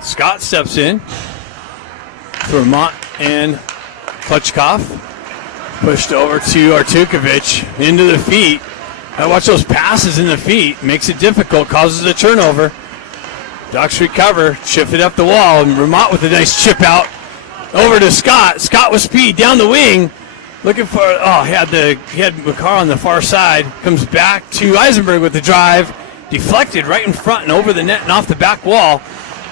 Scott steps in for Vermont and Klutchkov. Pushed over to Artukovic into the feet. I watch those passes in the feet. Makes it difficult, causes a turnover. Ducks recover, chip it up the wall, and Vermont with a nice chip out over to Scott. Scott with speed down the wing, looking for. He had McCarr on the far side. Comes back to Eisenberg with the drive, deflected right in front and over the net and off the back wall.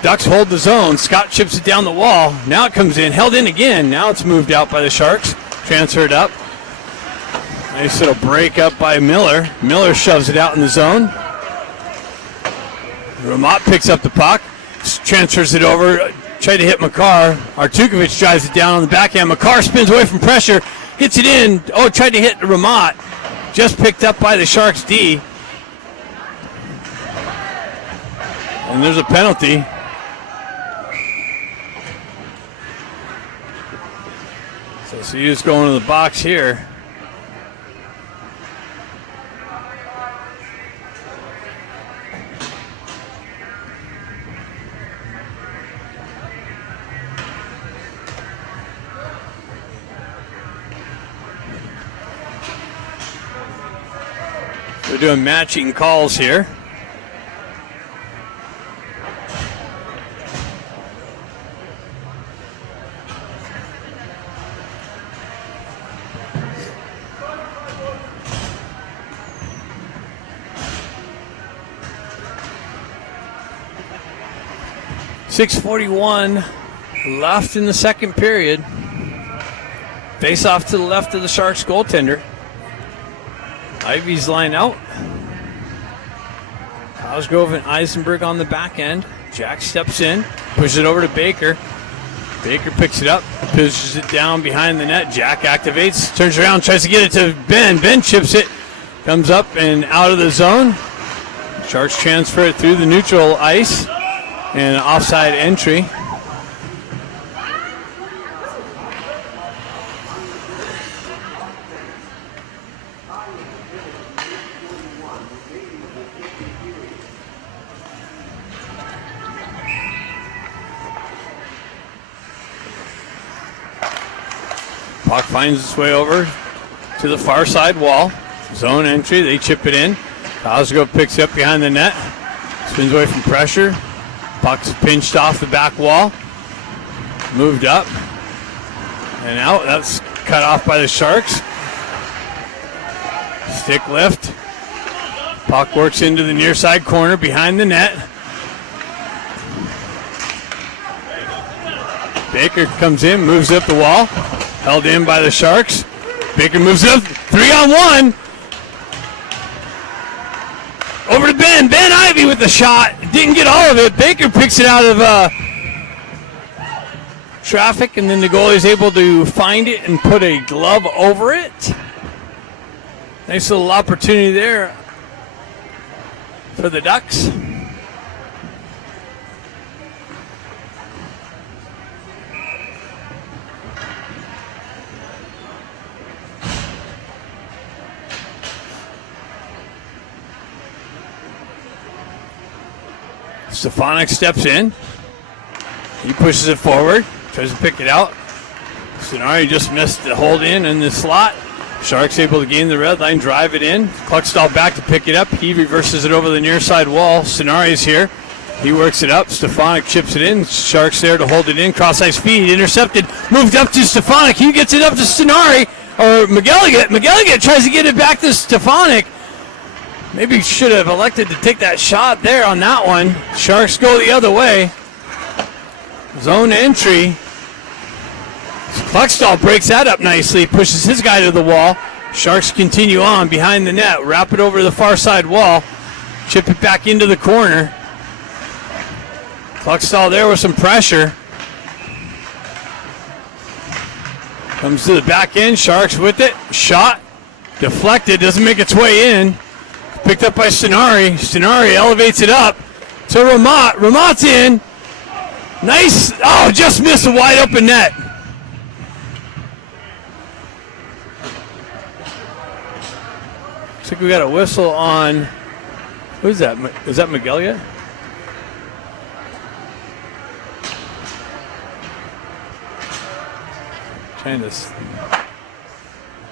Ducks hold the zone. Scott chips it down the wall. Now it comes in, held in again. Now it's moved out by the Sharks. Transferred up. Nice little break up by Miller. Miller shoves it out in the zone. Vermont picks up the puck, transfers it over, tried to hit McCarr. Artukovic drives it down on the backhand. McCarr spins away from pressure, hits it in. Oh, tried to hit Vermont. Just picked up by the Sharks D. And there's a penalty. So Siu's going to the box here. We're doing matching calls here. .641 left in the second period. Face off to the left of the Sharks goaltender. Ivey's line out. Cosgrove and Eisenberg on the back end. Jack steps in, pushes it over to Baker. Baker picks it up, pushes it down behind the net. Jack activates, turns around, tries to get it to Ben. Ben chips it, comes up and out of the zone. Sharks transfer it through the neutral ice and offside entry. Puck finds its way over to the far side wall. Zone entry, they chip it in. Cosgrove picks it up behind the net. Spins away from pressure. Puck's pinched off the back wall. Moved up. And out. That's cut off by the Sharks. Stick lift. Puck works into the near side corner behind the net. Baker comes in, moves up the wall. Held in by the Sharks. Baker moves up. 3-on-1. Over to Ben. Ben Ivy with the shot. Didn't get all of it. Baker picks it out of traffic, and then the goalie is able to find it and put a glove over it. Nice little opportunity there for the Ducks. Stefanik steps in. He pushes it forward, tries to pick it out. Sonari just missed the hold in the slot. Sharks able to gain the red line, drive it in. Cluckstall back to pick it up. He reverses it over the near side wall. Sonari is here. He works it up. Stefanik chips it in. Sharks there to hold it in. Cross ice feed, intercepted. Moved up to Stefanik. He gets it up to Sonari. Or McGilligan. McGilligan tries to get it back to Stefanik. Maybe should have elected to take that shot there on that one. Sharks go the other way. Zone entry. Cluckstall breaks that up nicely, pushes his guy to the wall. Sharks continue on behind the net, wrap it over the far side wall, chip it back into the corner. Cluckstall there with some pressure. Comes to the back end, Sharks with it. Shot, deflected, doesn't make its way in. Picked up by Stenari. Stenari elevates it up to Ramat. Ramat's in. Nice. Oh, just missed a wide open net. Looks like we got a whistle on. Who's that? Is that McGilligan?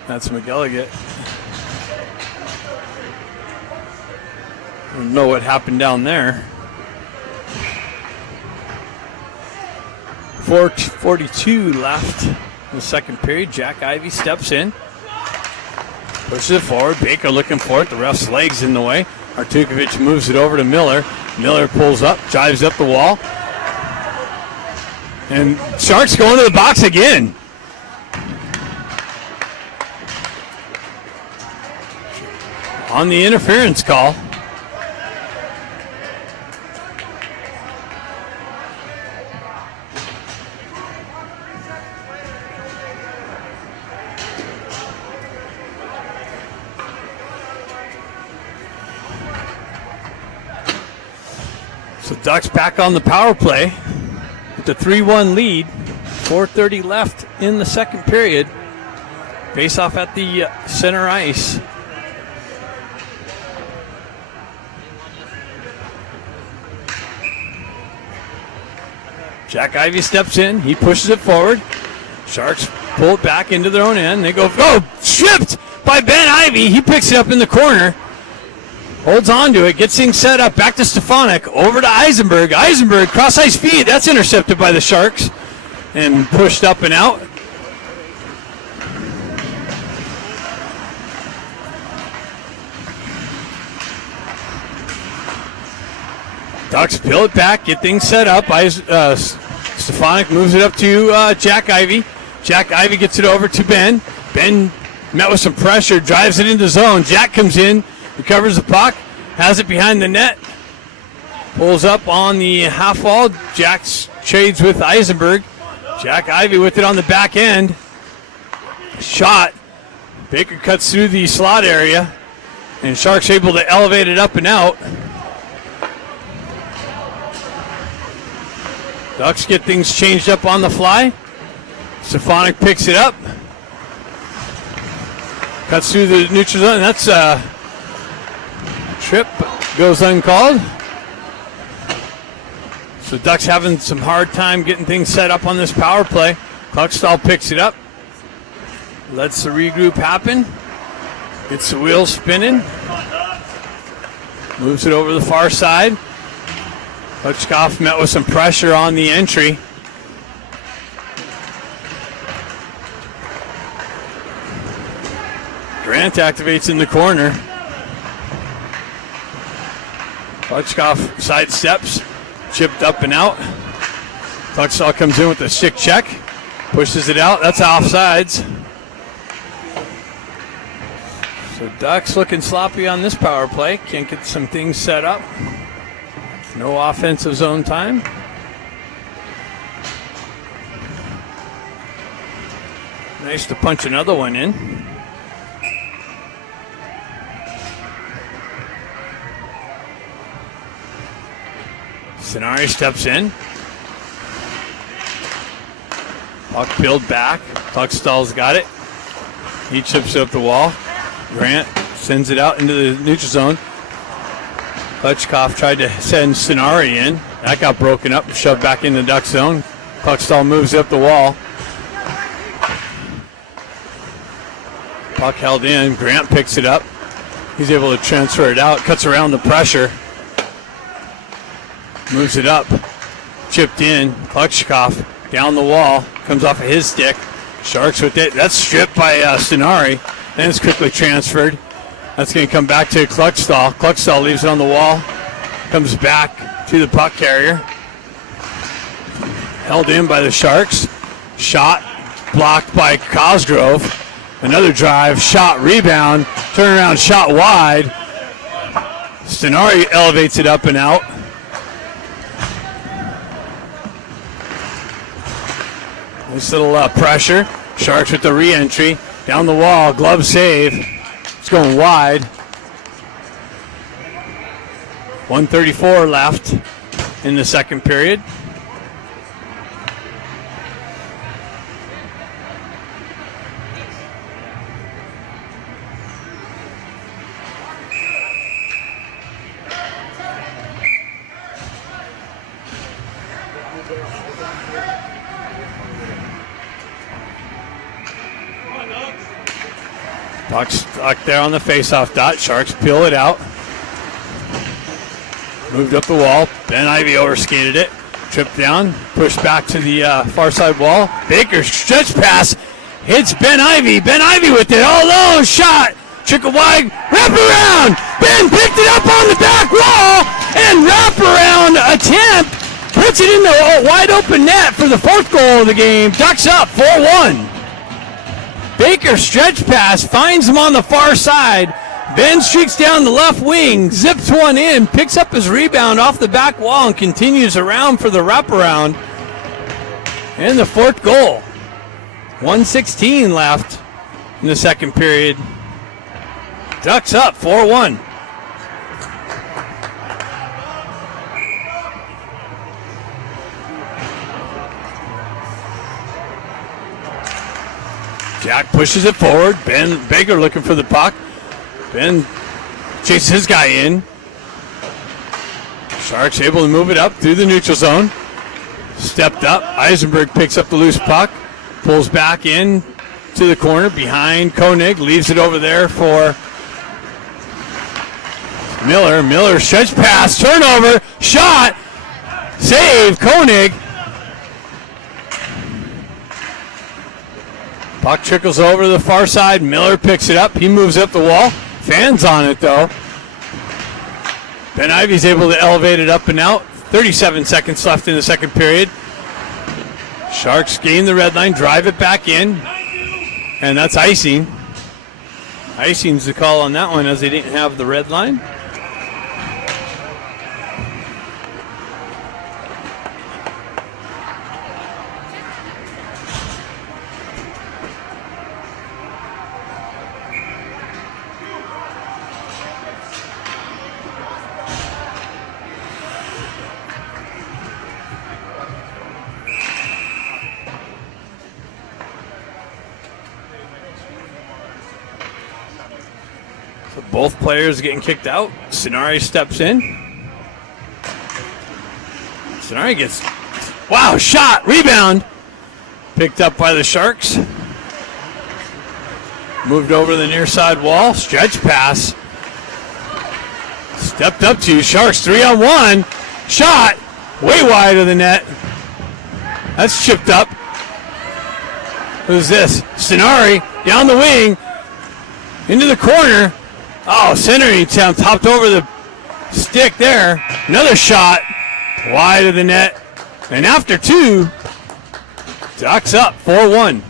That's McGilligan. I don't know what happened down there. 4:42 left in the second period. Jack Ivy steps in. Pushes it forward. Baker looking for it. The ref's leg's in the way. Artukovic moves it over to Miller. Miller pulls up, drives up the wall. And Sharks going to the box again. On the interference call. So Ducks back on the power play with the 3-1 lead. 4:30 left in the second period. Face off at the center ice. Jack Ivy steps in. He pushes it forward. Sharks pull it back into their own end. They go, stripped by Ben Ivy. He picks it up in the corner. Holds on to it, gets things set up, back to Stefanik, over to Eisenberg. Eisenberg, cross-ice feed, that's intercepted by the Sharks and pushed up and out. Ducks peel it back, get things set up. Stefanik moves it up to Jack Ivy. Jack Ivy gets it over to Ben. Ben met with some pressure, drives it into zone. Jack comes in, recovers the puck, has it behind the net. Pulls up on the half wall. Jack trades with Eisenberg. Jack Ivy with it on the back end. Shot. Baker cuts through the slot area. And Sharks able to elevate it up and out. Ducks get things changed up on the fly. Stefanik picks it up. Cuts through the neutral zone. That's a trip. Goes uncalled. So Ducks having some hard time getting things set up on this power play. Kluckstall picks it up. Lets the regroup happen. Gets the wheels spinning. Moves it over the far side. Klutchkov met with some pressure on the entry. Grant activates in the corner. Klutchkov sidesteps. Chipped up and out. Klutchkov comes in with a stick check. Pushes it out. That's offsides. So Ducks looking sloppy on this power play. Can't get some things set up. No offensive zone time. Nice to punch another one in. Stenari steps in. Puck peeled back. Kluckstall's got it. He chips it up the wall. Grant sends it out into the neutral zone. Klutchkov tried to send Stenari in. That got broken up and shoved back in the Duck zone. Kluckstall moves up the wall. Puck held in. Grant picks it up. He's able to transfer it out. Cuts around the pressure. Moves it up. Chipped in. Klutchkov down the wall. Comes off of his stick. Sharks with it. That's stripped by Stenari. Then it's quickly transferred. That's going to come back to Kluckstall. Kluckstall leaves it on the wall. Comes back to the puck carrier. Held in by the Sharks. Shot blocked by Cosgrove. Another drive. Shot, rebound. Turnaround shot wide. Stenari elevates it up and out. Nice little pressure. Sharks with the re-entry. Down the wall, glove save. It's going wide. 1:34 left in the second period. Puck's stuck there on the faceoff dot. Sharks peel it out. Moved up the wall. Ben Ivy overskated it. Tripped down. Pushed back to the far side wall. Baker stretch pass. Hits Ben Ivy. Ben Ivy with it. All alone. Shot. Trickle wide. Wrap around. Ben picked it up on the back wall. And wrap around attempt. Puts it in the wide open net for the fourth goal of the game. Ducks up 4-1. Baker stretch pass, finds him on the far side. Ben streaks down the left wing, zips one in, picks up his rebound off the back wall and continues around for the wraparound. And the fourth goal. 1:16 left in the second period. Ducks up 4-1. Jack pushes it forward. Ben Baker looking for the puck. Ben chases his guy in. Sharks able to move it up through the neutral zone. Stepped up. Eisenberg picks up the loose puck. Pulls back in to the corner behind Koenig. Leaves it over there for Miller. Miller stretch pass. Turnover. Shot. Save. Koenig. Puck trickles over to the far side. Miller picks it up. He moves up the wall. Fans on it, though. Ben Ivy's able to elevate it up and out. 37 seconds left in the second period. Sharks gain the red line, drive it back in. And that's icing. Icing's the call on that one as they didn't have the red line. So both players getting kicked out. Sonari steps in. Sonari gets, wow, shot, rebound. Picked up by the Sharks. Moved over the near side wall, stretch pass. Stepped up to Sharks, 3-on-1. Shot, way wide of the net. That's chipped up. Who's this? Sonari, down the wing, into the corner. Oh, centering attempt, hopped over the stick there. Another shot, wide of the net. And after two, Ducks up 4-1.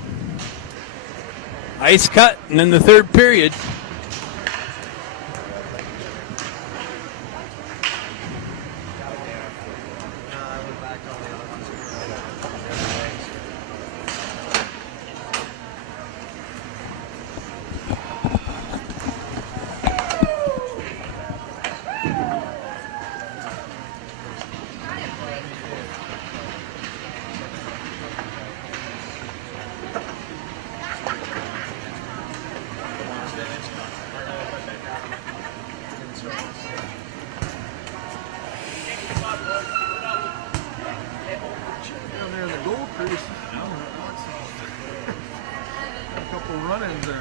Ice cut, and then the third period. Down there in the goal crease. A couple run-ins there.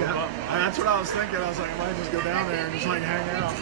Yeah, that's what I was thinking. I was like, I might just go down there and just like hang out.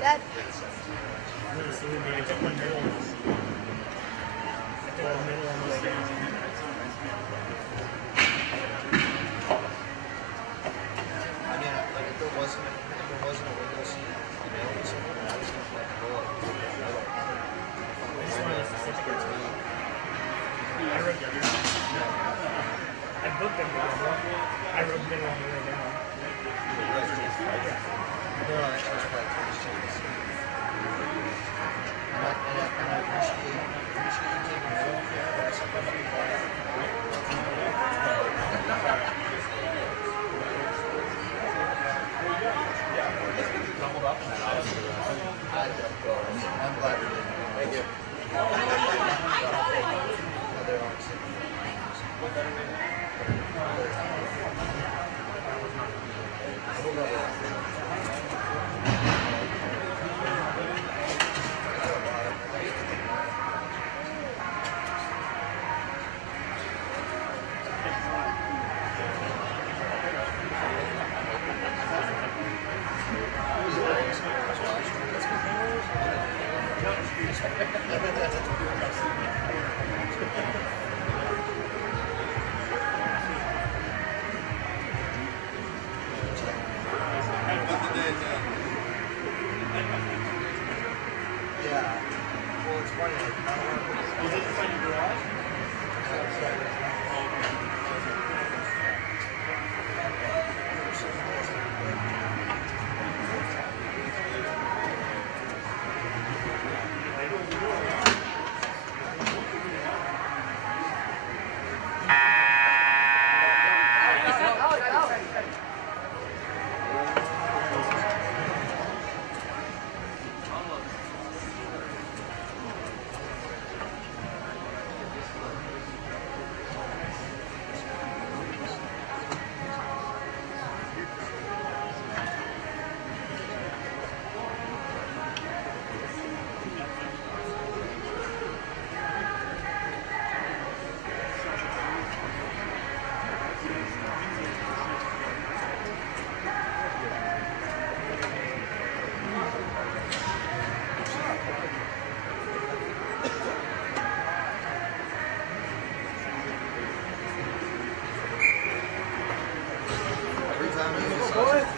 That I mean, like if there wasn't a window seat available somewhere, I was gonna like roll up to the middle. I rode the other. I booked them together. I rode the middle on the way down. No, actually, it's probably Curtis Chase. And I appreciate you taking the middle, but I sometimes feel like I'm glad we didn't. Thank you. They're Yeah. Well, it's funny. Like, I don't know. Was it just like your garage? Every time I use a sausage,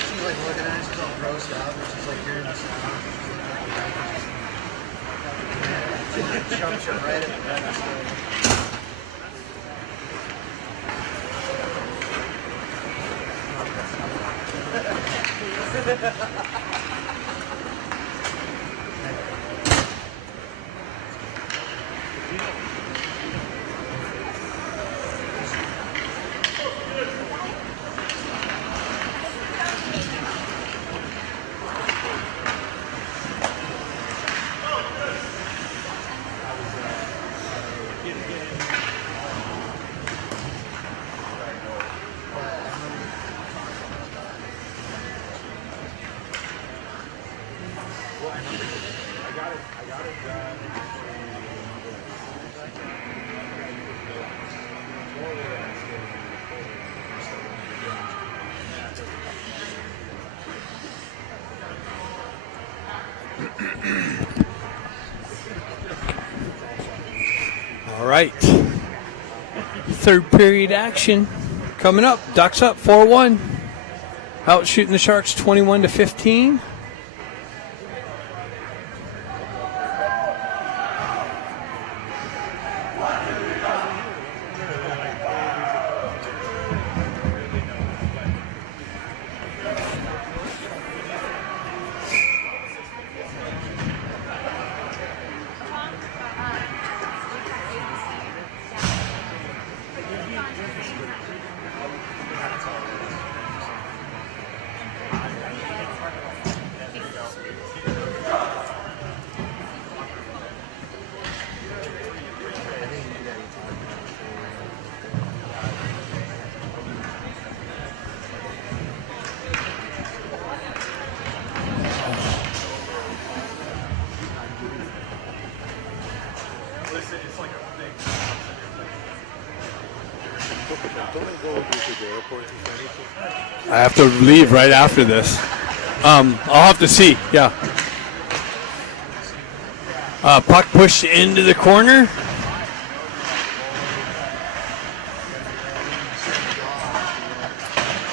she's like looking at it, she's all grossed out, but she's like hearing the sound. She like jumps right at the register. All right. Third period action coming up. Ducks up 4-1. Out shooting the Sharks 21-15. Don't I go over to the airport if anything? I have to leave right after this. I'll have to see. Yeah. Puck pushed into the corner.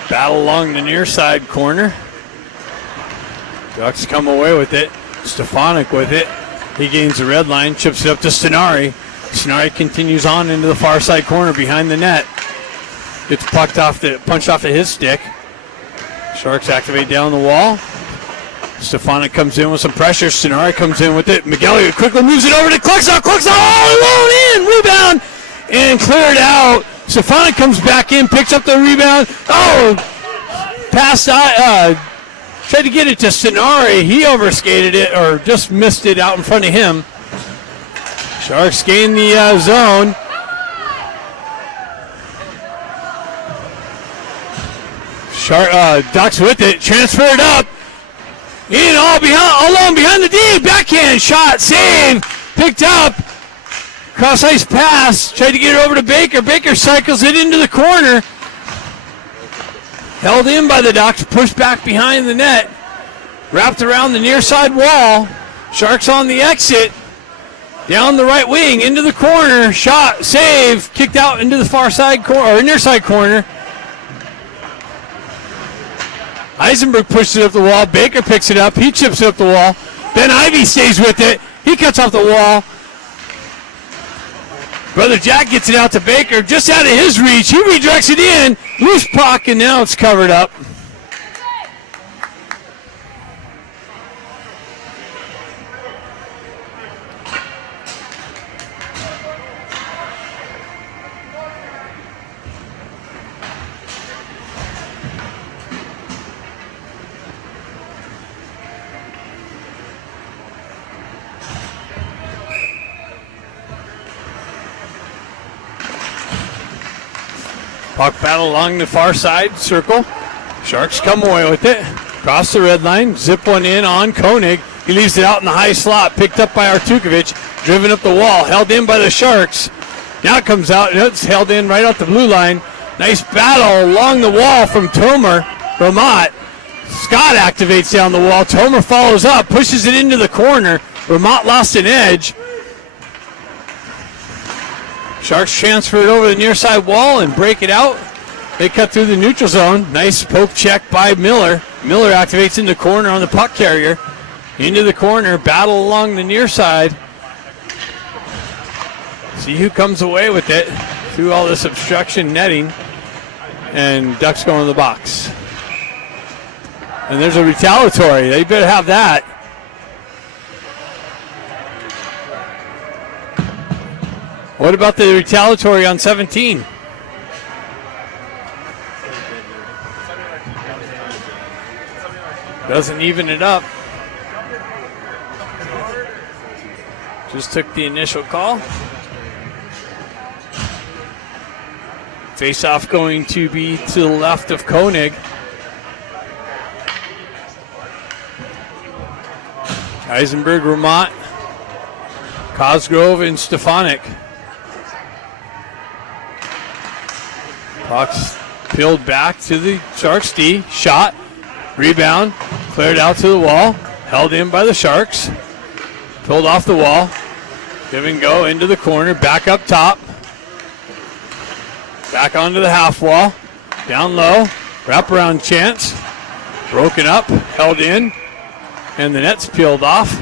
Battle along the near side corner. Ducks come away with it. Stefanik with it. He gains the red line, chips it up to Stenari. Stenari continues on into the far side corner behind the net. Gets punched off of his stick. Sharks activate down the wall. Stefanik comes in with some pressure. Stenari comes in with it. Miguel quickly moves it over to Kluxow. Kluxow all alone in. Rebound and cleared out. Stefanik comes back in, picks up the rebound. Oh, passed. Tried to get it to Stenari. He overskated it or just missed it out in front of him. Sharks gain the zone. Ducks with it. Transferred up. In all alone behind the D. Backhand shot. Save. Picked up. Cross ice pass. Tried to get it over to Baker. Baker cycles it into the corner. Held in by the Ducks. Pushed back behind the net. Wrapped around the near side wall. Sharks on the exit. Down the right wing. Into the corner. Shot. Save. Kicked out into the far side corner. Or near side corner. Eisenberg pushes it up the wall. Baker picks it up. He chips it up the wall. Ben Ivy stays with it. He cuts off the wall. Brother Jack gets it out to Baker. Just out of his reach. He redirects it in. Loose puck, and now it's covered up. Puck battle along the far side circle. Sharks come away with it. Cross the red line. Zip one in on Koenig. He leaves it out in the high slot. Picked up by Artukovic. Driven up the wall. Held in by the Sharks. Now it comes out. It's held in right out the blue line. Nice battle along the wall from Tomer. Ramat. Scott activates down the wall. Tomer follows up. Pushes it into the corner. Ramat lost an edge. Sharks transfer it over the near side wall and break it out. They cut through the neutral zone. Nice poke check by Miller. Miller activates in the corner on the puck carrier. Into the corner. Battle along the near side. See who comes away with it through all this obstruction netting. And Ducks go in the box. And there's a retaliatory. They better have that. What about the retaliatory on 17? Doesn't even it up. Just took the initial call. Face-off going to be to the left of Koenig. Eisenberg, Ramat, Cosgrove, and Stefanik. Puck's peeled back to the Sharks D. Shot. Rebound. Cleared out to the wall. Held in by the Sharks. Pulled off the wall. Give and go into the corner. Back up top. Back onto the half wall. Down low. Wraparound chance. Broken up. Held in. And the net's peeled off.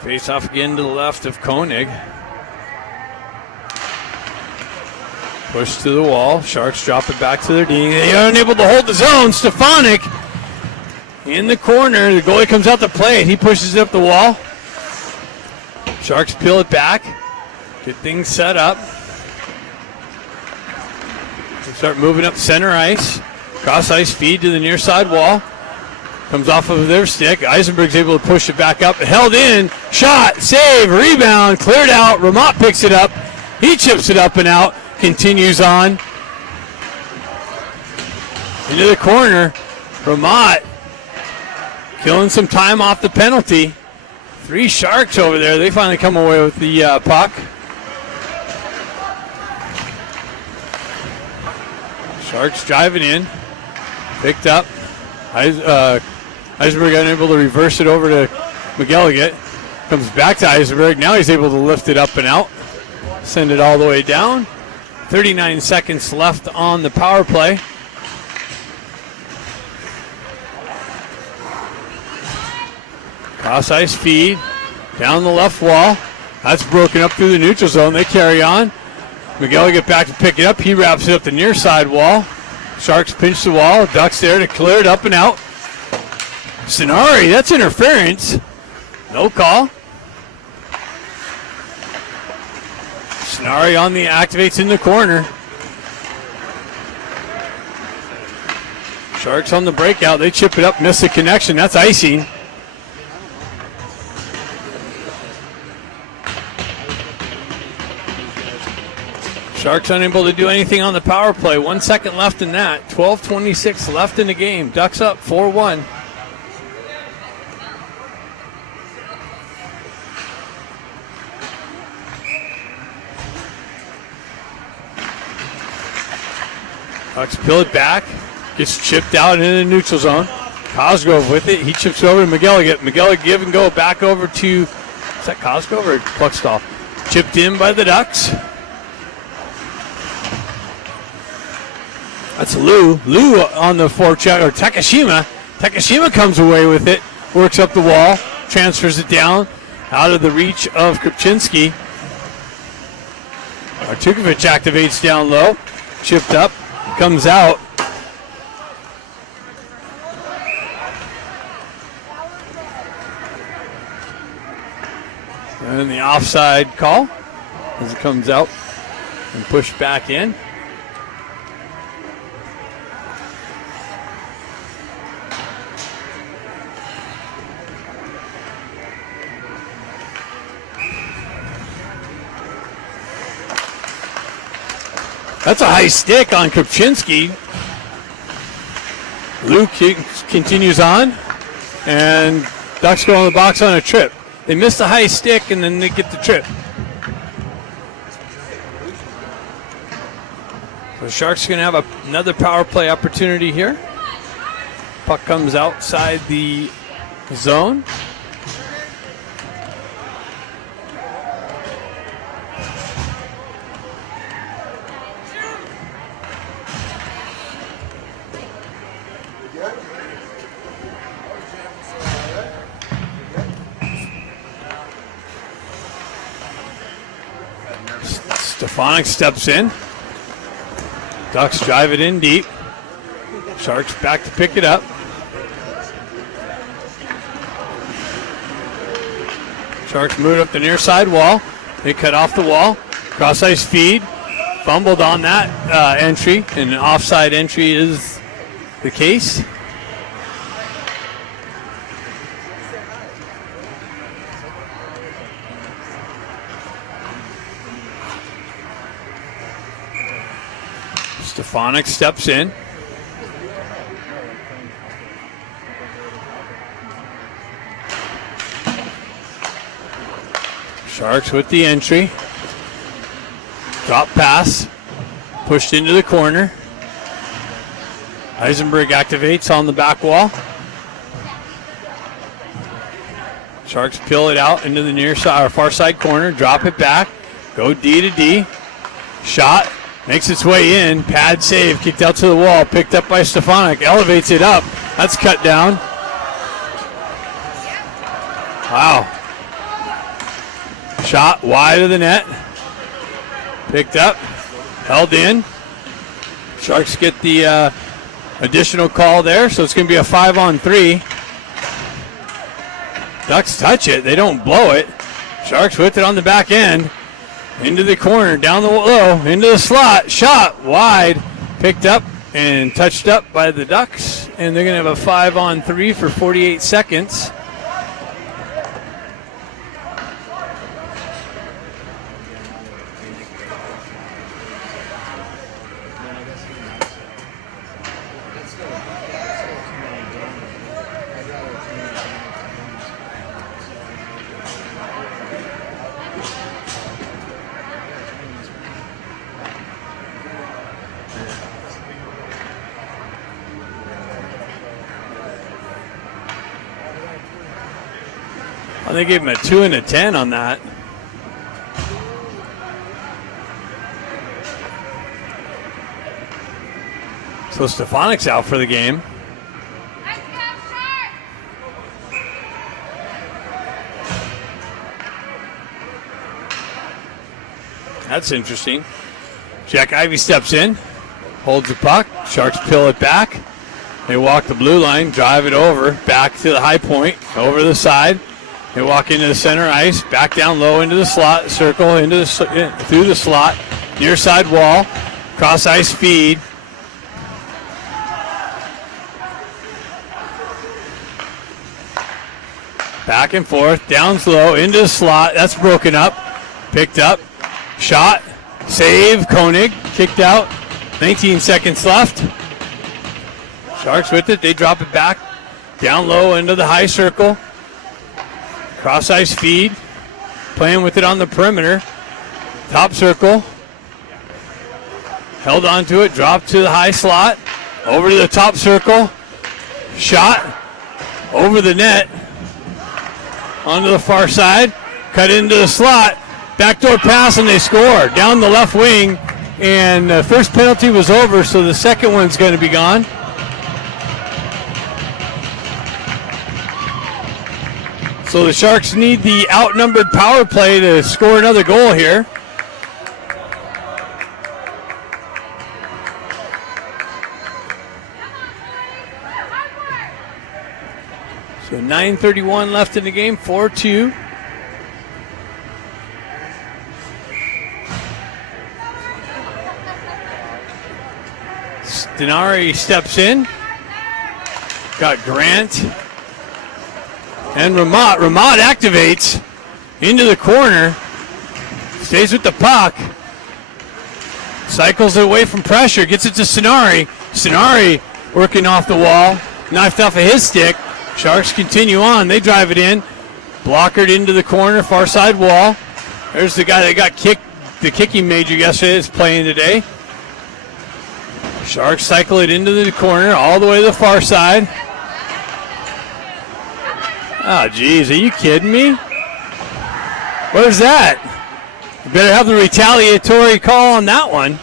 Face off again to the left of Koenig. Push to the wall. Sharks drop it back to their D. They are unable to hold the zone. Stefanik in the corner. The goalie comes out to play it. He pushes it up the wall. Sharks peel it back. Get things set up. They start moving up center ice. Cross ice feed to the near side wall. Comes off of their stick. Eisenberg's able to push it back up. Held in. Shot. Save. Rebound. Cleared out. Ramat picks it up. He chips it up and out. Continues on. Into the corner. Ramat killing some time off the penalty. 3 Sharks over there. They finally come away with the puck. Sharks driving in. Picked up. Eisenberg unable to reverse it over to McElligott. Comes back to Eisenberg. Now he's able to lift it up and out. Send it all the way down. 39 seconds left on the power play. Cross ice feed. Down the left wall. That's broken up through the neutral zone. They carry on. McElligott back to pick it up. He wraps it up the near side wall. Sharks pinch the wall. Ducks there to clear it up and out. Sonari, that's interference. No call. Sonari on the activates in the corner. Sharks on the breakout. They chip it up, miss the connection. That's icing. Sharks unable to do anything on the power play. 1 second left in that. 12:26 left in the game. Ducks up 4-1. Ducks peel it back. Gets chipped out into the neutral zone. Cosgrove with it. He chips over to McElligott. McElligott give and go back over to, is that Cosgrove or Cluckstall? Chipped in by the Ducks. That's Lou. Lou on the forecheck, or Takashima. Takashima comes away with it. Works up the wall. Transfers it down. Out of the reach of Krupczynski. Artukovic activates down low. Chipped up. Comes out. And the offside call as it comes out and pushed back in. That's a high stick on Krupczynski. Luke continues on, and Ducks go in the box on a trip. They miss the high stick, and then they get the trip. So Sharks are going to have another power play opportunity here. Puck comes outside the zone. Stefanik steps in. Ducks drive it in deep. Sharks back to pick it up. Sharks move up the near side wall. They cut off the wall. Cross ice feed. Fumbled on that entry, and an offside entry is the case. Stefanik steps in. Sharks with the entry. Drop pass. Pushed into the corner. Eisenberg activates on the back wall. Sharks peel it out into the near side or far side corner. Drop it back. Go D to D. Shot. Makes its way in. Pad save. Kicked out to the wall. Picked up by Stefanik. Elevates it up. That's cut down. Wow. Shot wide of the net. Picked up. Held in. Sharks get the additional call there, so it's going to be a 5-on-3. Ducks touch it. They don't blow it. Sharks with it on the back end. Into the corner, down the low, into the slot, shot wide, picked up and touched up by the Ducks, and they're going to have a 5-on-3 for 48 seconds. They gave him a 2 and a 10 on that. So Stefanik's out for the game. That's interesting. Jack Ivy steps in, holds the puck. Sharks peel it back. They walk the blue line, drive it over, back to the high point, over the side. They walk into the center ice, back down low into the slot, circle into the through the slot, near side wall, cross ice feed. Back and forth, down slow, into the slot. That's broken up, picked up, shot, save. Koenig kicked out. 19 seconds left. Sharks with it. They drop it back, down low into the high circle. Cross ice feed, playing with it on the perimeter. Top circle, held onto it, dropped to the high slot, over to the top circle, shot, over the net, onto the far side, cut into the slot, backdoor pass, and they score down the left wing. And the first penalty was over, so the second one's going to be gone. So the Sharks need the outnumbered power play to score another goal here. So 9:31 left in the game, 4-2. Denari steps in. Got Grant. And Ramat activates into the corner, stays with the puck, cycles away from pressure, gets it to Sonari. Sonari working off the wall, knifed off of his stick. Sharks continue on, they drive it in, blockered into the corner, far side wall. There's the guy that got kicked, the kicking major yesterday is playing today. Sharks cycle it into the corner, all the way to the far side. Oh, geez, are you kidding me? Where's that? You better have the retaliatory call on that one.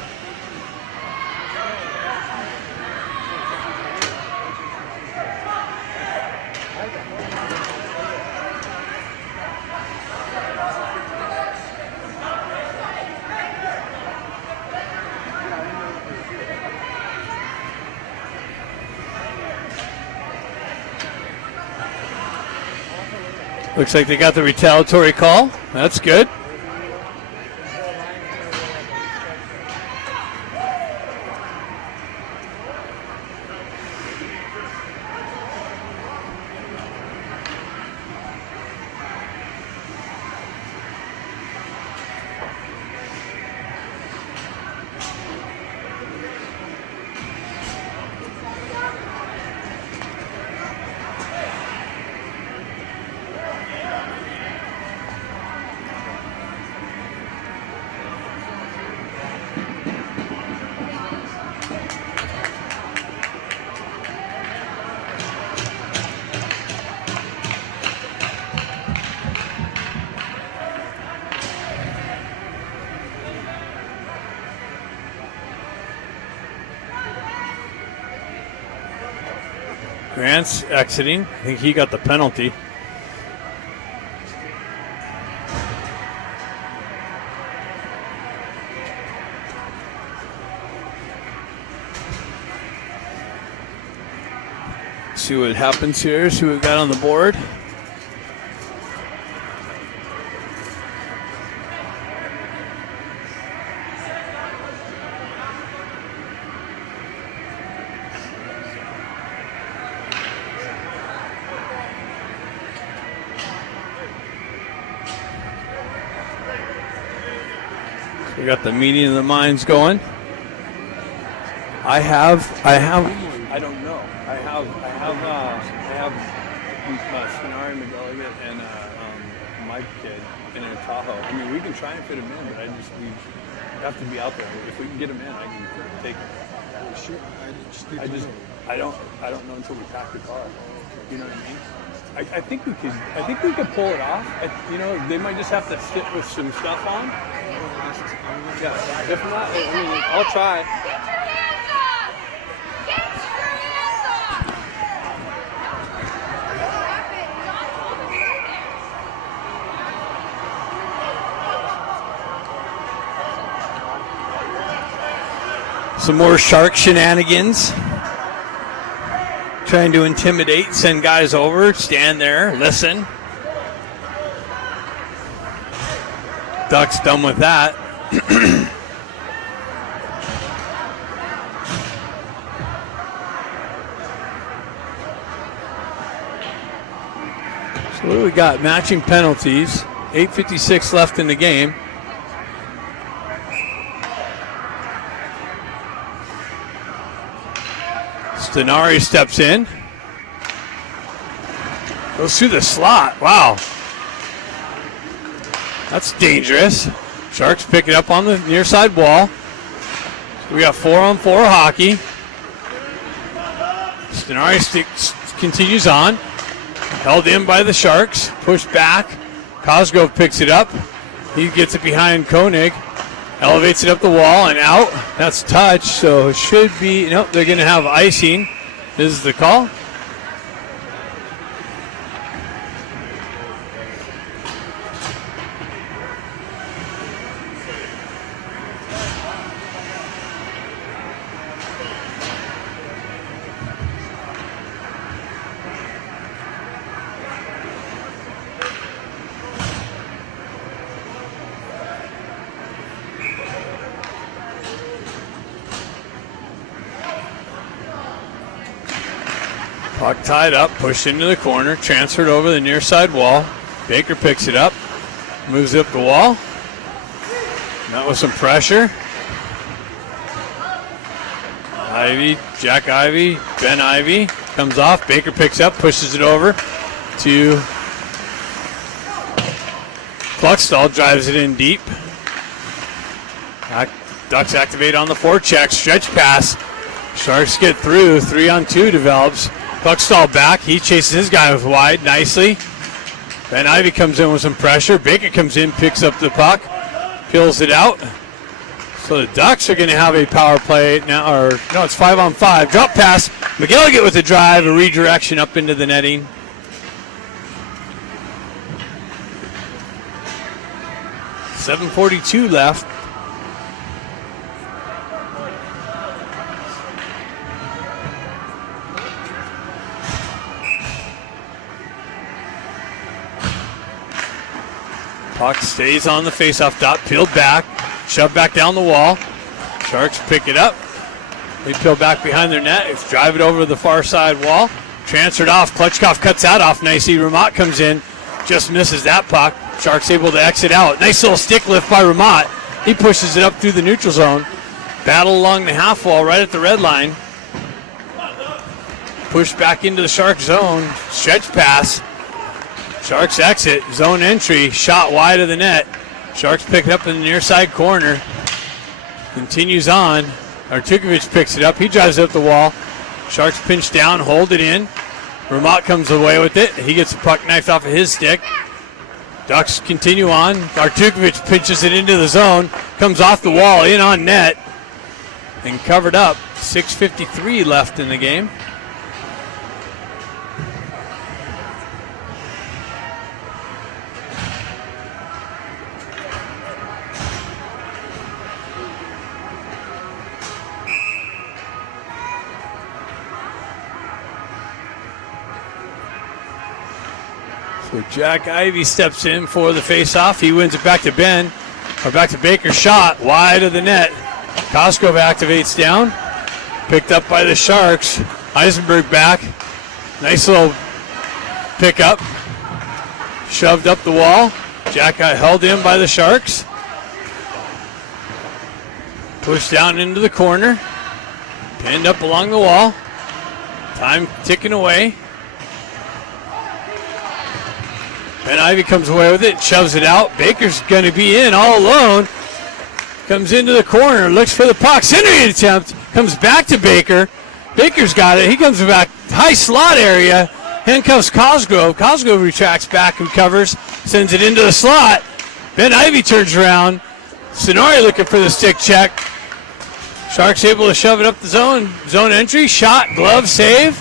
Looks like they got the retaliatory call. That's good. Grant's exiting. I think he got the penalty. See what happens here. See what we got on the board. We got the meeting of the minds going. I don't know. I have Scenari McElligott and Mike kid in a Tahoe. I mean, we can try and fit him in, but we have to be out there. If we can get him in, I can take him. Sure. I don't know until we pack the car. You know what I mean? I think we could pull it off. They might just have to sit with some stuff on. Yeah. If not, I mean, I'll try. Some more shark shenanigans. Trying to intimidate, send guys over, stand there, listen. Ducks done with that. So what do we got? Matching penalties. 8:56 left in the game. Stenari steps in. Goes through the slot. Wow. That's dangerous. Sharks pick it up on the near side wall. So we got 4-on-4 hockey. Stenari continues on. Held in by the Sharks. Pushed back. Cosgrove picks it up. He gets it behind Koenig. Elevates it up the wall and out. That's touch, so it should be. Nope, they're going to have icing. This is the call. Puck tied up, pushed into the corner, transferred over the near side wall. Baker picks it up, moves up the wall. Met with some pressure. Ivy, Jack Ivy, Ben Ivy comes off. Baker picks up, pushes it over to Kluckstall, drives it in deep. Ducks activate on the forecheck, stretch pass. Sharks get through, 3-on-2 develops. Kluckstall back, he chases his guy with wide nicely. Ben Ivy comes in with some pressure. Baker comes in, picks up the puck, peels it out. So the Ducks are going to have a power play now, or no, it's 5-on-5. Drop pass, McElligott with the drive, a redirection up into the netting. .742 left. Puck stays on the faceoff dot, peeled back, shoved back down the wall. Sharks pick it up. They peel back behind their net. It's drive it over the far side wall. Transferred off. Klutchkov cuts that off nicely. Ramat comes in, just misses that puck. Sharks able to exit out. Nice little stick lift by Ramat. He pushes it up through the neutral zone. Battle along the half wall right at the red line. Push back into the Shark zone. Stretch pass. Sharks exit, zone entry, shot wide of the net. Sharks pick it up in the near side corner. Continues on. Artukovic picks it up. He drives up the wall. Sharks pinch down, hold it in. Ramat comes away with it. He gets the puck knifed off of his stick. Ducks continue on. Artukovic pinches it into the zone. Comes off the wall, in on net. And covered up. 6:53 left in the game. So Jack Ivy steps in for the faceoff. He wins it back to Ben, or back to Baker. Shot wide of the net. Cosgrove activates down. Picked up by the Sharks. Eisenberg back. Nice little pickup. Shoved up the wall. Jack got held in by the Sharks. Pushed down into the corner. Pinned up along the wall. Time ticking away. Ben Ivy comes away with it, shoves it out. Baker's going to be in all alone. Comes into the corner, looks for the puck. Centering attempt, comes back to Baker. Baker's got it. He comes back, high slot area. Handcuffs Cosgrove. Cosgrove retracts back, recovers, sends it into the slot. Ben Ivy turns around. Sonori looking for the stick check. Sharks able to shove it up the zone. Zone entry, shot, glove, save.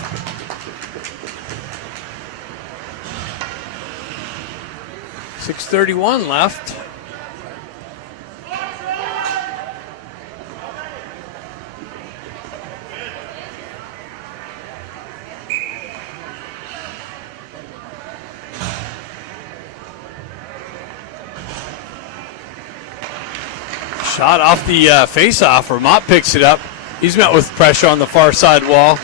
.631 left. Shot off the face-off. Vermont picks it up. He's met with pressure on the far side wall.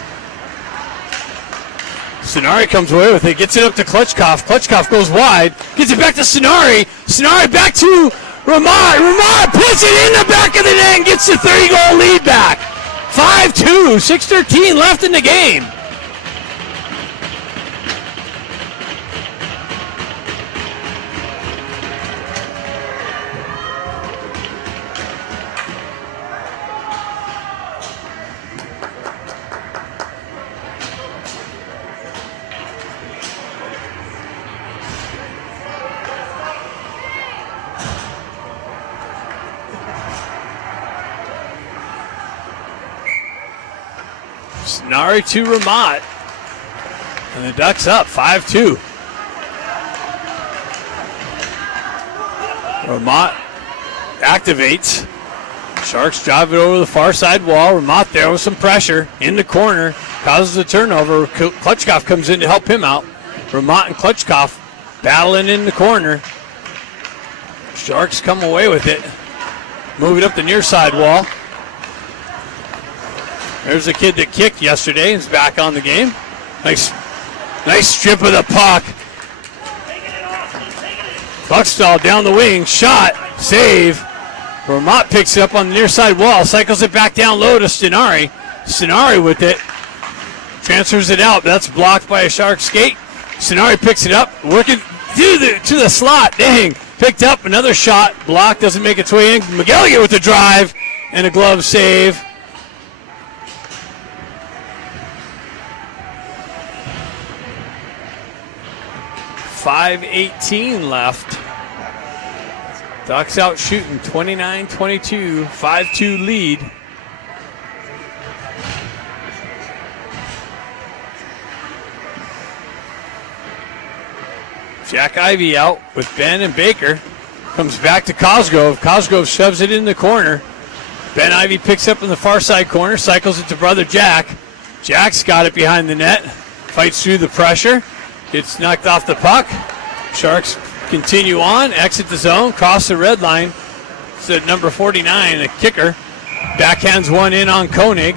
Sonari comes away with it, gets it up to Klitschkoff. Klitschkoff goes wide, gets it back to Sonari. Sonari back to Ramad. Ramad puts it in the back of the net and gets the 30-goal lead back. 5-2, 6:13 left in the game. Sonari to Ramat. And the Ducks up 5-2. Ramat activates. Sharks drive it over the far side wall. Ramat there with some pressure in the corner. Causes a turnover. Klitschkoff comes in to help him out. Ramat and Klitschkoff battling in the corner. Sharks come away with it. Move it up the near side wall. There's a kid that kicked yesterday and is back on the game. Nice strip of the puck. Buckstall down the wing, shot, save. Vermont picks it up on the near side wall, cycles it back down low to Stenari. Stenari with it, transfers it out. That's blocked by a Shark skate. Stenari picks it up, working to the slot. Dang, picked up another shot, blocked, doesn't make its way in. McGilligan with the drive and a glove save. .518 left. Ducks out shooting 29-22, 5-2 lead. Jack Ivy out with Ben and Baker. Comes back to Cosgrove. Cosgrove shoves it in the corner. Ben Ivy picks up in the far side corner, cycles it to brother Jack. Jack's got it behind the net, fights through the pressure. Gets knocked off the puck. Sharks continue on, exit the zone, cross the red line. It's at number 49, a kicker. Backhands one in on Koenig.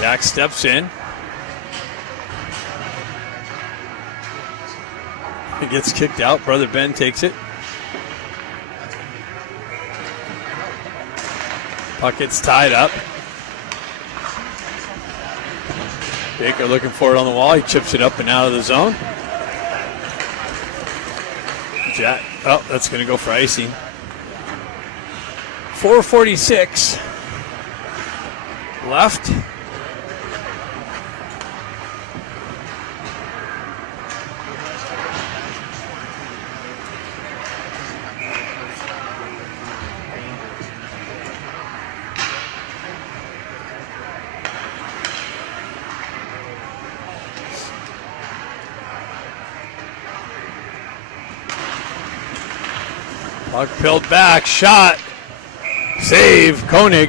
Jack steps in. He gets kicked out. Brother Ben takes it. Puck gets tied up. Baker looking for it on the wall. He chips it up and out of the zone. Jack, oh, that's going to go for icing. 4:46 left. Puck peeled back, shot, save, Koenig.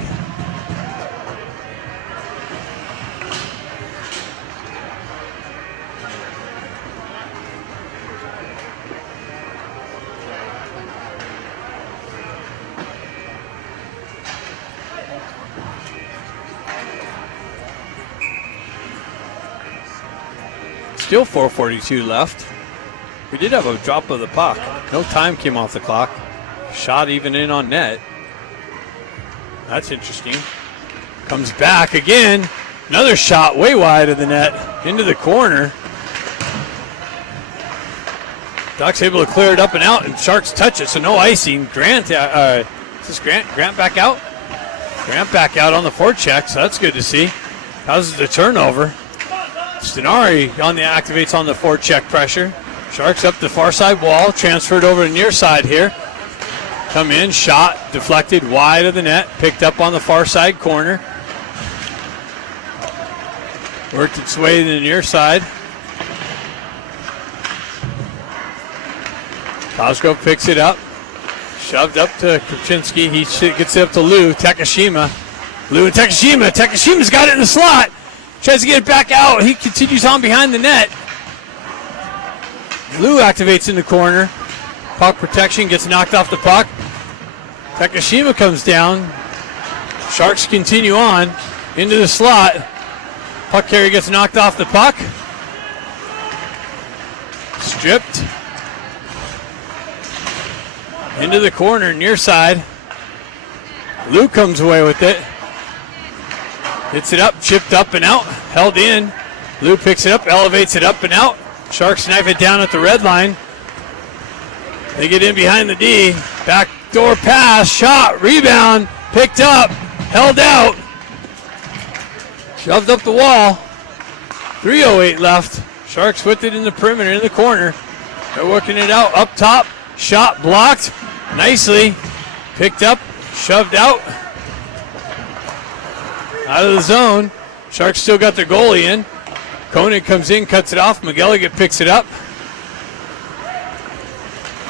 Still 4:42 left. We did have a drop of the puck. No time came off the clock. Shot even in on net. That's interesting. Comes back again. Another shot way wide of the net. Into the corner. Ducks able to clear it up and out, and Sharks touch it, so no icing. Grant, is this Grant? Grant back out? Grant back out on the forecheck, so that's good to see. How's the turnover? Stenari on the activates on the forecheck pressure. Sharks up the far side wall, transferred over to near side here. Come in, shot, deflected wide of the net, picked up on the far side corner. Worked its way to the near side. Cosgrove picks it up. Shoved up to Kravchinsky. He gets it up to Lou. Takashima. Lou and Takashima. Takashima's got it in the slot. Tries to get it back out. He continues on behind the net. Lou activates in the corner. Puck protection, gets knocked off the puck. Takashima comes down. Sharks continue on into the slot. Puck carrier gets knocked off the puck. Stripped. Into the corner, near side. Lou comes away with it. Hits it up, chipped up and out, held in. Lou picks it up, elevates it up and out. Sharks knife it down at the red line. They get in behind the D. Back door pass, shot, rebound, picked up, held out. Shoved up the wall. 3:08 left. Sharks with it in the perimeter, in the corner. They're working it out up top. Shot blocked nicely. Picked up, shoved out. Out of the zone. Sharks still got their goalie in. Koenig comes in, cuts it off. McGilligan picks it up.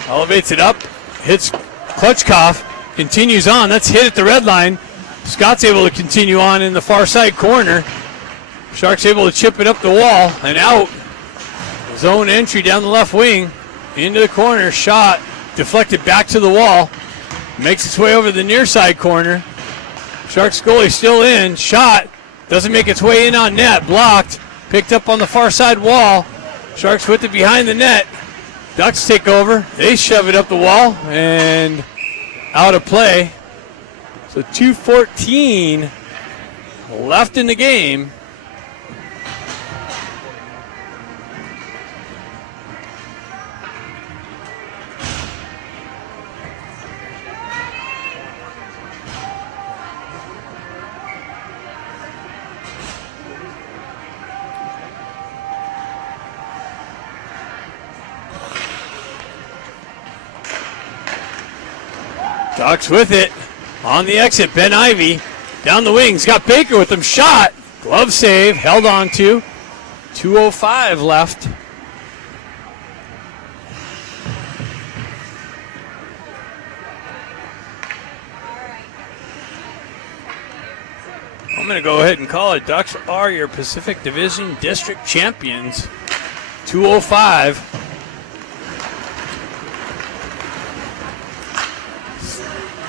Elevates it up. Hits Klutchkov. Continues on. That's hit at the red line. Scott's able to continue on in the far side corner. Sharks able to chip it up the wall and out. Zone entry down the left wing. Into the corner. Shot. Deflected back to the wall. Makes its way over the near side corner. Sharks goalie still in. Shot. Doesn't make its way in on net. Blocked. Picked up on the far side wall. Sharks with it behind the net. Ducks take over. They shove it up the wall and out of play. So 2:14 left in the game. Ducks with it. On the exit, Ben Ivy. Down the wings, got Baker with him. Shot. Glove save, held on to. 2:05 left. I'm going to go ahead and call it. Ducks are your Pacific Division District Champions. 2:05.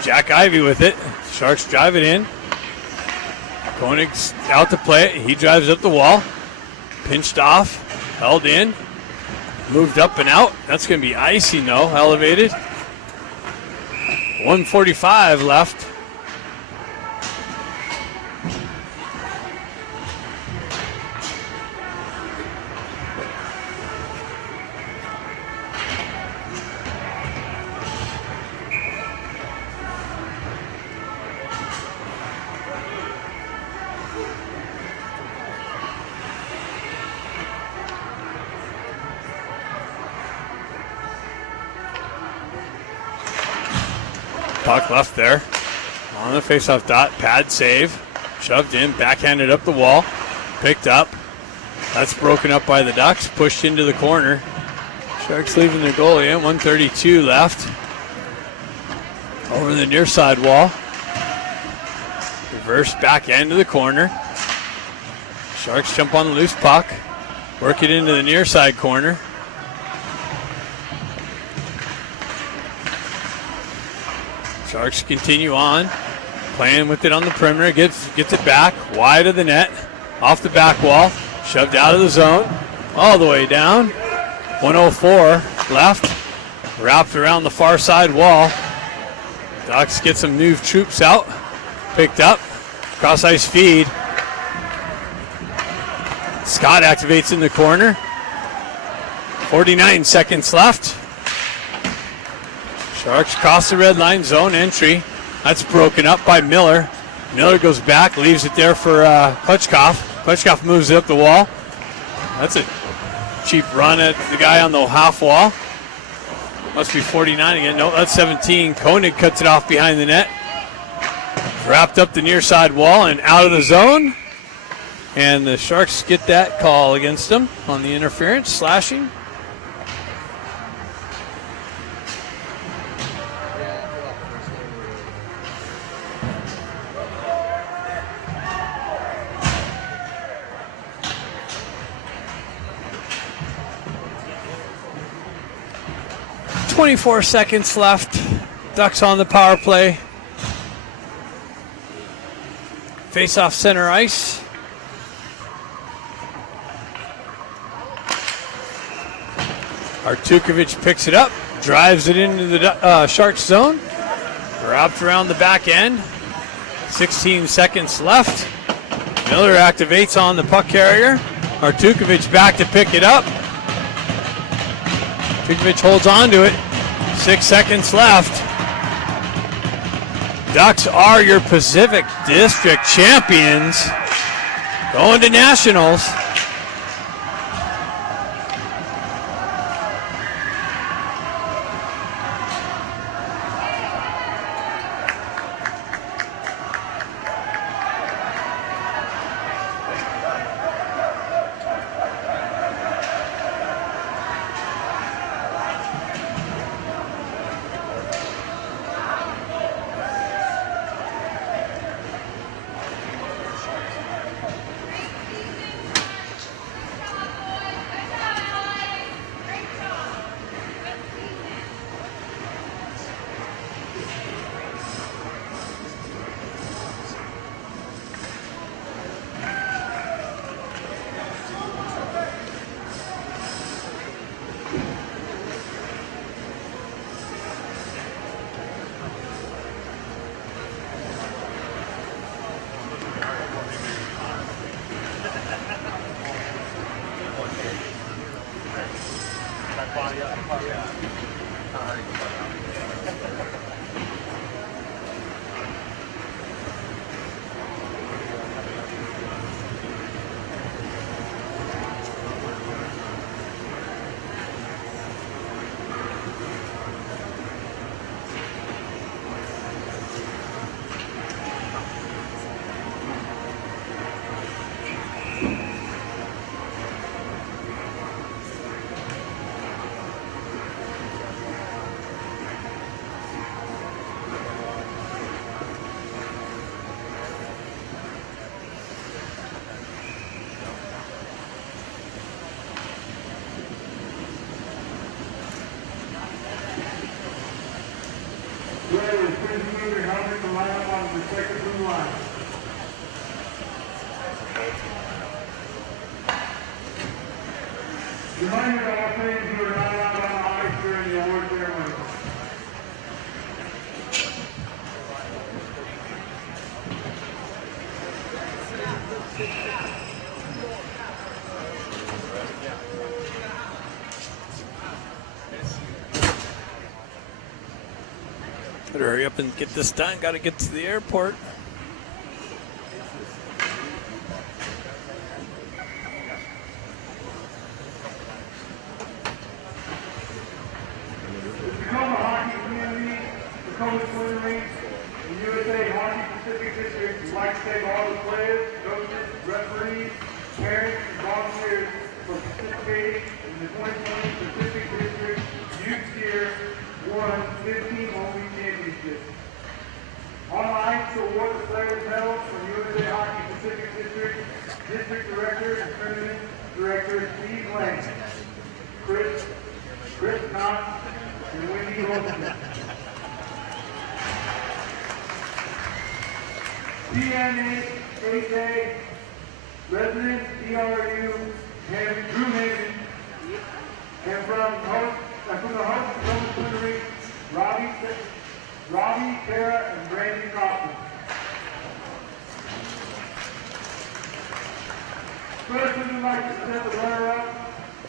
Jack Ivy with it. Sharks drive it in. Koenig's out to play it. He drives up the wall. Pinched off. Held in. Moved up and out. That's going to be icing though. Elevated. 1:45 left. Puck left there on the faceoff dot. Pad save. Shoved in. Backhanded up the wall. Picked up. That's broken up by the Ducks. Pushed into the corner. Sharks leaving their goalie in. 1:32 left. Over the near side wall. Reverse back end of the corner. Sharks jump on the loose puck. Work it into the near side corner. Sharks continue on, playing with it on the perimeter, gets it back, wide of the net, off the back wall, shoved out of the zone, all the way down. 104 left. Wrapped around the far side wall. Ducks get some new troops out. Picked up. Cross ice feed. Scott activates in the corner. 49 seconds left. Sharks cross the red line, zone entry. That's broken up by Miller. Miller goes back, leaves it there for Klitschkoff. Klitschkoff moves it up the wall. That's a cheap run at the guy on the half wall. Must be 49 again. No, that's 17. Koenig cuts it off behind the net. Wrapped up the near side wall and out of the zone. And the Sharks get that call against them on the interference, slashing. .24 seconds left. Ducks on the power play. Face off center ice. Artukovic picks it up, drives it into the Sharks zone. Wrapped around the back end. 16 seconds left. Miller activates on the puck carrier. Artukovic back to pick it up. Artukovic holds on to it. 6 seconds left. Ducks are your Pacific District champions. Going to nationals. Reminder to all fans who are not out on the ice during the award ceremony. Better hurry up and get this done. Got to get to the airport. Become a hockey community, become a Twin League, and USA Hockey Pacific District would like to thank all the players, coaches, referees, parents, and volunteers for participating in the 2020 Pacific District Youth Tier 1 15 home league championship. On ice to award the players medals from USA Hockey Pacific District District Director and Tournament Director Steve Lang, Chris Knott, and Wendy Olsen. DNA 8A, resident DRU, Drew Hammond, Tara and Brandon Crawford. First, we would like to present the runner-up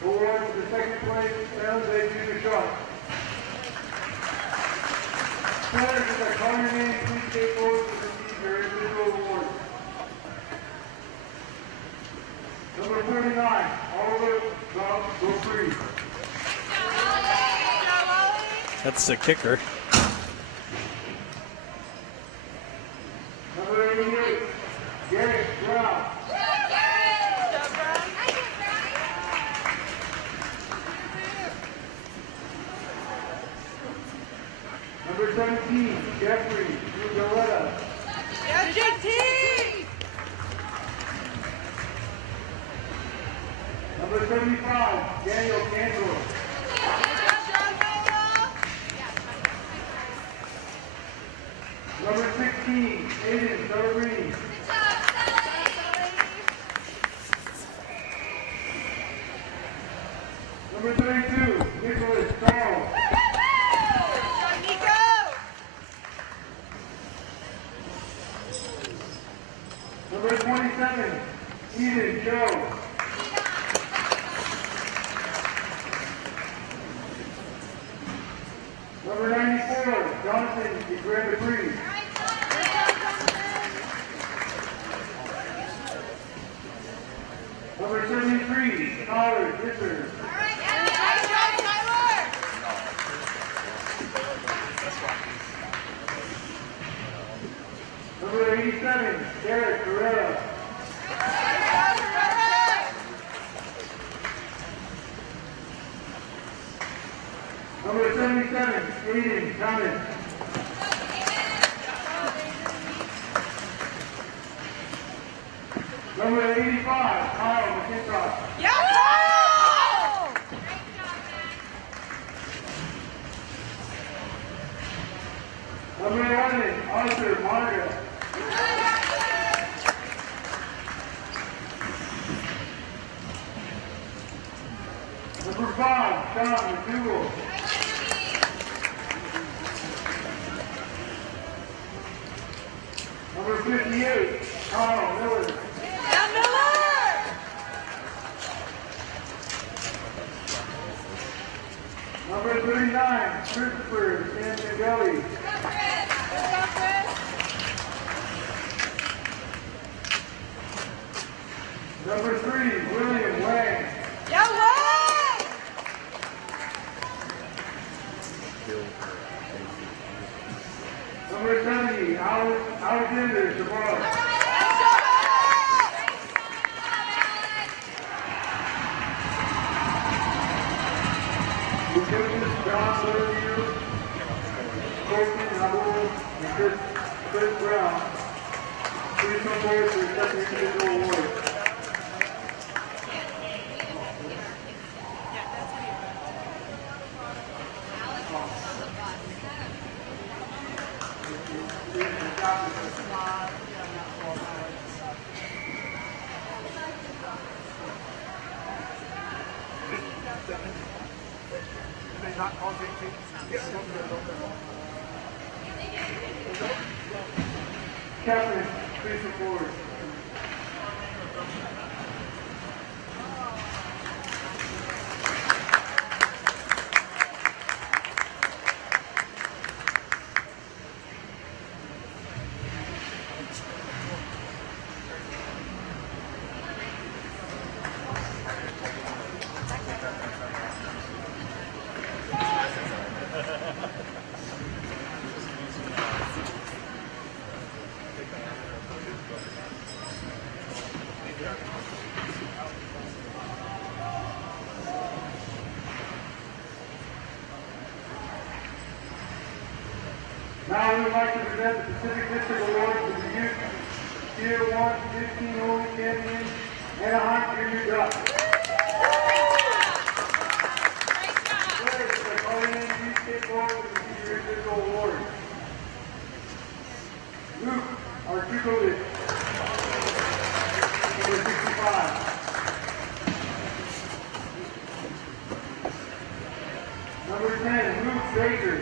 award to the second place San Jose Junior Sharks. Players with their call your name, please stay forward to receive your individual award. Number 49, Oliver Gofree. That's the kicker. Number 88, Garrett Brown. Number 17, Jeffrey Ugaletta. Number 75, Daniel Candor. Number 16, Aiden Pellegrini. Number 32, Nicholas Charles. Number 27, Eden Joe. Number 94, Jonathan DeGrand-Dupree. Number 73, Tyler Disser. Number 87, Derek Carrera. Number 77, Aiden Thomas. Number 85, Kyle McIntosh. Number 11, Arthur Marga. Number 5, Sean McDougal. Number 58, Kyle Miller. Number 39, Christopher Santagelli. Number 3, William Wang. Number 70, Alexander Shabbat. The coaches, John Lurview, Colton Raul, and Chris Brown. Please come forward to accept the individual award. Captain, please report. Now we would like to present the Pacific District Award to the Youth Tier 1 15 only champion, Anaheim Junior Ducks. Players that are calling in youth skateboard to receive your individual award. Luke Artukovic, number 65. Number 10, Luke Baker.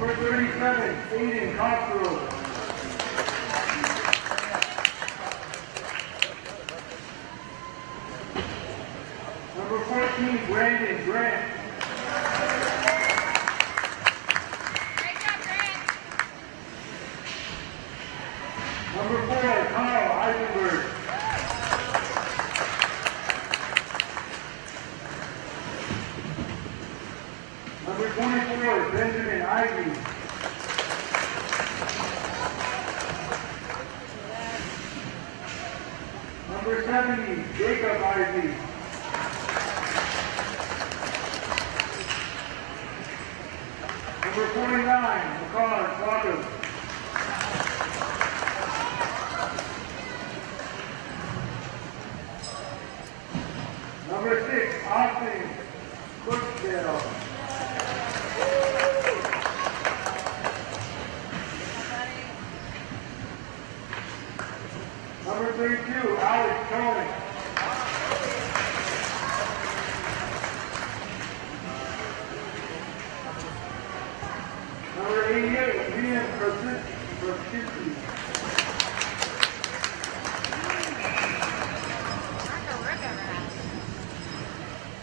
Number 37, Aiden Cottrell. Number 14, Brandon Grant. Number 4, Kyle Eisenberg. Number 24, Benjamin Ivey. Number 70, Jacob Ivey. Number 49, McCall Slaughter. Number 6, Austin Crooksdale. Number 32, Alex Cohen. Number 88, Ian Krasinski.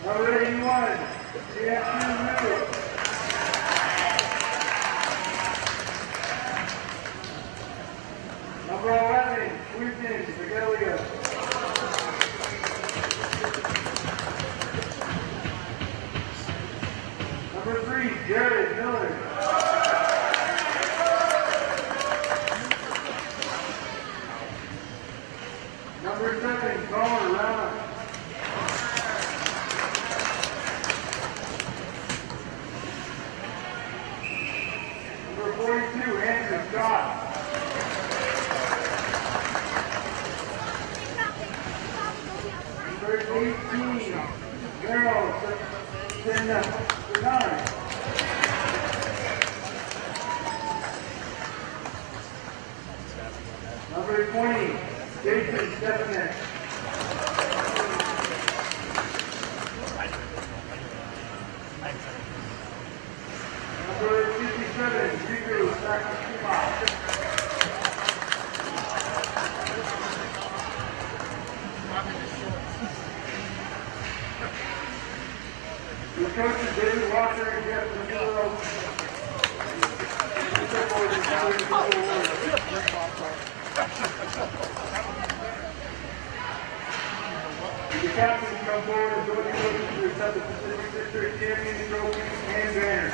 Number 81, CFU Miller. Number 11, Quinton Segalia. Number 3, Jared Miller. Number 7, Connor Rama. Number 42, Andrew Scott. Number 18, Daryl Bernard. Number 20, Jason Stefanek. Number 57, Riku Sakashima. Your coaches, David Walker and Jeff Manillo. The captains come forward and join the coaches to accept the Pacific District Champion Trophy and banner.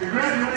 Congratulations.